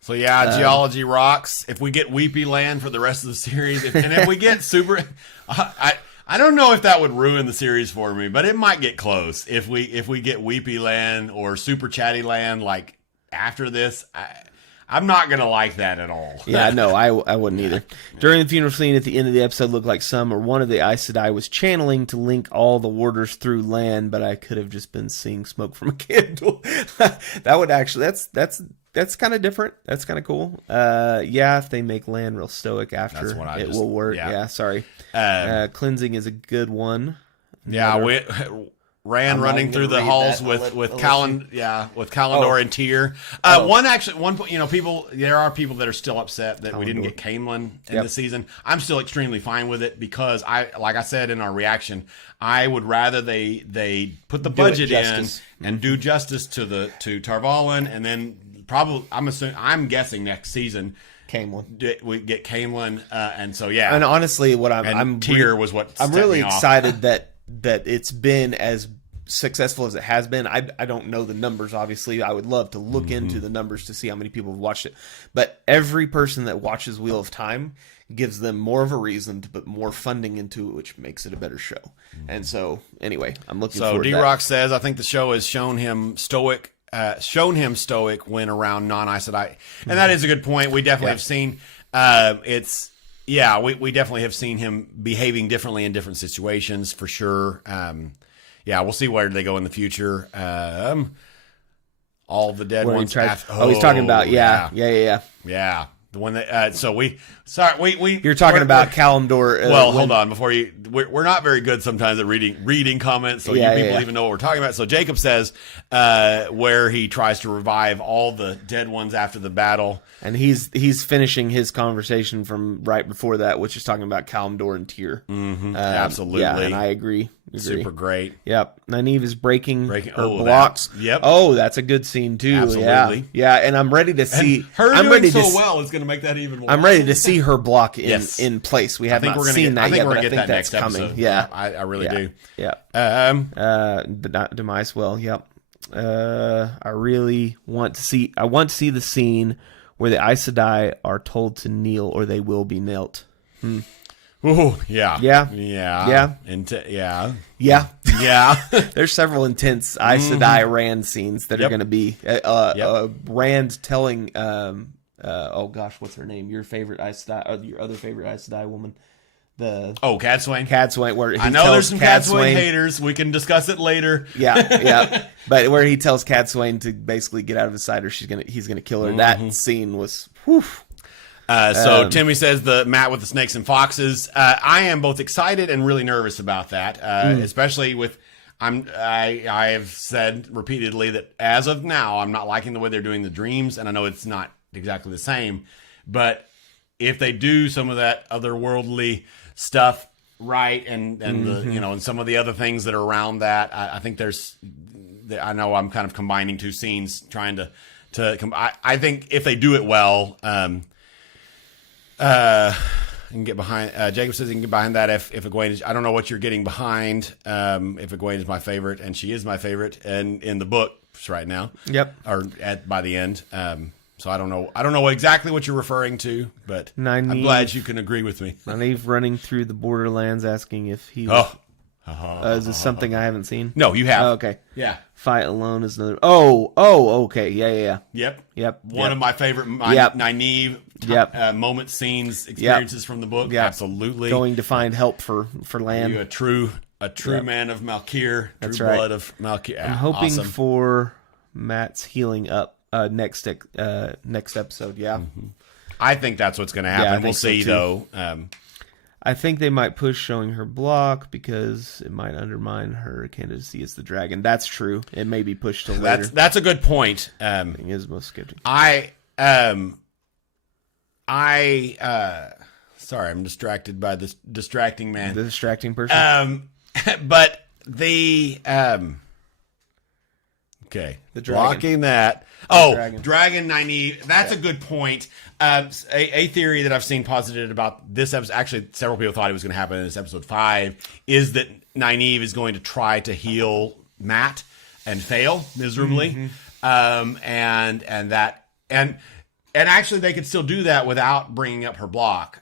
So yeah, geology rocks. If we get Weepy Land for the rest of the series, and if we get super, I don't know if that would ruin the series for me, but it might get close if we get Weepy Land or Super Chatty Land like after this. I'm not going to like that at all. Yeah, no, I wouldn't either. During the funeral scene at the end of the episode, looked like some or one of the Aes Sedai was channeling to link all the warders through Lan, but I could have just been seeing smoke from a candle. That would actually, that's kind of different. That's kind of cool. Yeah, if they make Lan real stoic after, it will work. Yeah, sorry. Cleansing is a good one. Yeah, Rand running through the halls with Kalendor and Tyr. One point, people, there are people that are still upset that we didn't get Caemlyn in the season. I'm still extremely fine with it, because like I said in our reaction, I would rather they put the budget in and do justice to Tarvalin, and then probably I'm guessing next season Caemlyn. We get Caemlyn, and so yeah. And honestly, I'm Tyr was what I'm really excited that it's been as successful as it has been. I don't know the numbers, obviously. I would love to look into the numbers to see how many people have watched it. But every person that watches Wheel of Time gives them more of a reason to put more funding into it, which makes it a better show. And so, anyway, I'm looking forward to that. So D-Rock says, I think the show has shown him stoic when around non-Aes Sedai. And that is a good point. We definitely have seen we definitely have seen him behaving differently in different situations, for sure. We'll see where they go in the future. All the dead ones. He's talking about yeah. The one that you're talking about Kalendor. Hold on before we're not very good sometimes at reading comments, so people even know what we're talking about. So Jacob says where he tries to revive all the dead ones after the battle, and he's finishing his conversation from right before that, which is talking about Kalendor and Tyr. Absolutely, and I agree. Super great. Yep. Nynaeve is breaking her blocks. Yep. Oh, that's a good scene too. Absolutely. Yeah. And I'm ready to see and her doing so well is going to make that even more. I'm ready to see her block in place. We have not seen that yet, but I think that's coming. Episode. Yeah. I really do. Yeah. But not Demise. Well, yep. I really want to see. I want to see the scene where the Aes Sedai are told to kneel, or they will be knelt. Oh, yeah. Yeah. Yeah. Yeah. There's several intense Aes Sedai Rand scenes that are going to be Rand telling what's her name? Your favorite Aes Sedai, or your other favorite Aes Sedai woman. Cadsuane. Cadsuane, where I know there's some Cadsuane haters. We can discuss it later. Yeah. But where he tells Cadsuane to basically get out of his sight, or he's gonna kill her. That scene was whew. So Timmy says the Matt with the snakes and foxes. I am both excited and really nervous about that, especially with I have said repeatedly that as of now I'm not liking the way they're doing the dreams, and I know it's not exactly the same, but if they do some of that otherworldly stuff right, and and some of the other things that are around that, I think I know I'm kind of combining two scenes, trying to I think if they do it well. You can get behind. Jacob says you can get behind that if Egwene is. I don't know what you're getting behind. If Egwene is my favorite, and she is my favorite, and in the books right now. Yep. Or by the end. So I don't know. I don't know exactly what you're referring to, but I'm glad you can agree with me. Nynaeve running through the Borderlands, asking if he. Is this something I haven't seen? No, you have. Oh, okay. Yeah. Fight Alone is another. Okay. Yeah. Yep. One of my favorite Nynaeve. Moment, scenes, experiences from the book. Yep. Absolutely. Going to find help for Lan. You a true man of Malkir. That's true right. blood of Malkir. I'm hoping for Matt's healing up next episode. Yeah. I think that's what's going to happen. Yeah, we'll see though. I think they might push showing her block because it might undermine her candidacy as the dragon. That's true. It may be pushed to later. That's a good point. Is most skeptic. Sorry, I'm distracted by this distracting man. The distracting person. But the okay, the dragon. Blocking that. Dragon Nynaeve. That's a good point. A theory that I've seen posited about this episode, actually several people thought it was going to happen in this episode 5, is that Nynaeve is going to try to heal Matt and fail miserably. And actually they could still do that without bringing up her block.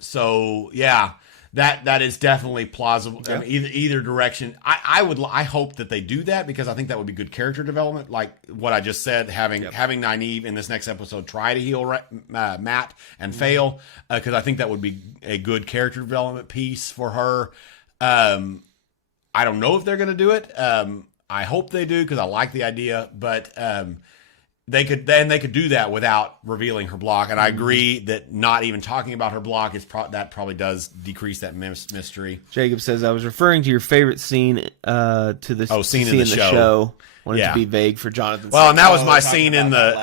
So yeah, that is definitely plausible. Yeah. I mean, either direction. I hope that they do that because I think that would be good character development. Like what I just said, having Nynaeve in this next episode try to heal Matt and fail, because I think that would be a good character development piece for her. I don't know if they're going to do it. I hope they do because I like the idea, but they could do that without revealing her block. And I agree that not even talking about her block is that probably does decrease that mystery. Jacob says, I was referring to your favorite scene to the scene in the show. Wanted to be vague for Jonathan. Well, and that was my scene in the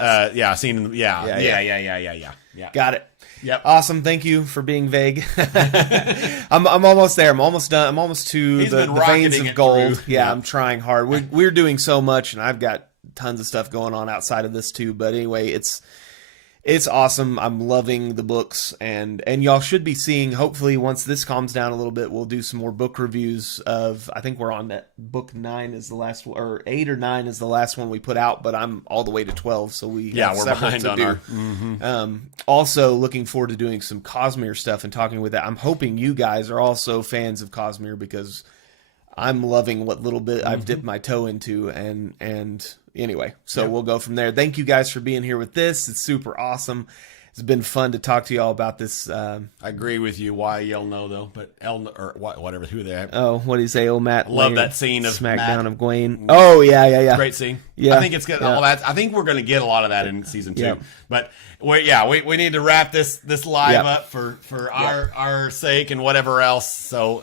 Got it. Yep. Awesome. Thank you for being vague. I'm almost there. I'm almost done. I'm almost to the veins of gold. Yeah, I'm trying hard. We're doing so much, and I've got tons of stuff going on outside of this too. But anyway, it's awesome. I'm loving the books, and y'all should be seeing, hopefully once this calms down a little bit, we'll do some more book reviews of, I think we're on that book 9 is the last one, or 8 or 9 is the last one we put out, but I'm all the way to 12, so we're behind on our also looking forward to doing some Cosmere stuff and talking with that. I'm hoping you guys are also fans of Cosmere because I'm loving what little bit I've dipped my toe into, and anyway, so we'll go from there. Thank you guys for being here with this. It's super awesome. It's been fun to talk to y'all about this. I agree with you. Why yell no though? But or whatever. Who they have? Oh, what do you say? Oh, Matt. I love that scene of Smackdown Matt. of Gwen. Oh yeah. Great scene. Yeah, I think it's good. All that. I think we're going to get a lot of that in season 2. Yeah. But we need to wrap this live up for our sake and whatever else. So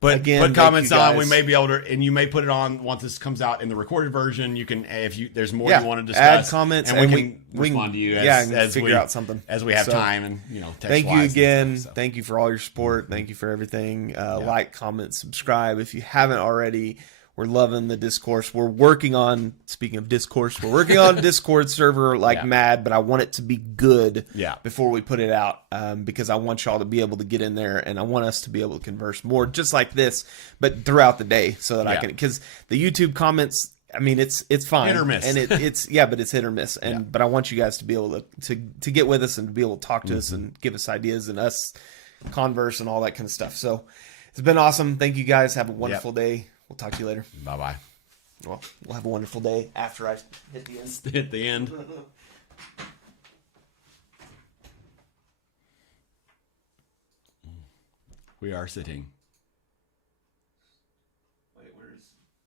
But again, put comments on. We may be able to, and you may put it on once this comes out in the recorded version. You can, if there's more you want to discuss, add comments, and we can respond to you as figure out something as we have time, and text. Thank you again. Thank you for all your support. Thank you for everything. Like, comment, subscribe if you haven't already. We're loving the discourse. We're working on, speaking of discourse, we're working on a Discord server mad, but I want it to be good before we put it out, because I want y'all to be able to get in there, and I want us to be able to converse more, just like this, but throughout the day, so that I can, because the YouTube comments, I mean, it's fine. Hit or miss. And it's but it's hit or miss. And but I want you guys to be able to get with us and to be able to talk to us and give us ideas and us converse and all that kind of stuff. So it's been awesome. Thank you guys. Have a wonderful day. We'll talk to you later. Bye-bye. Well, we'll have a wonderful day after I hit the end. Hit the end. We are sitting.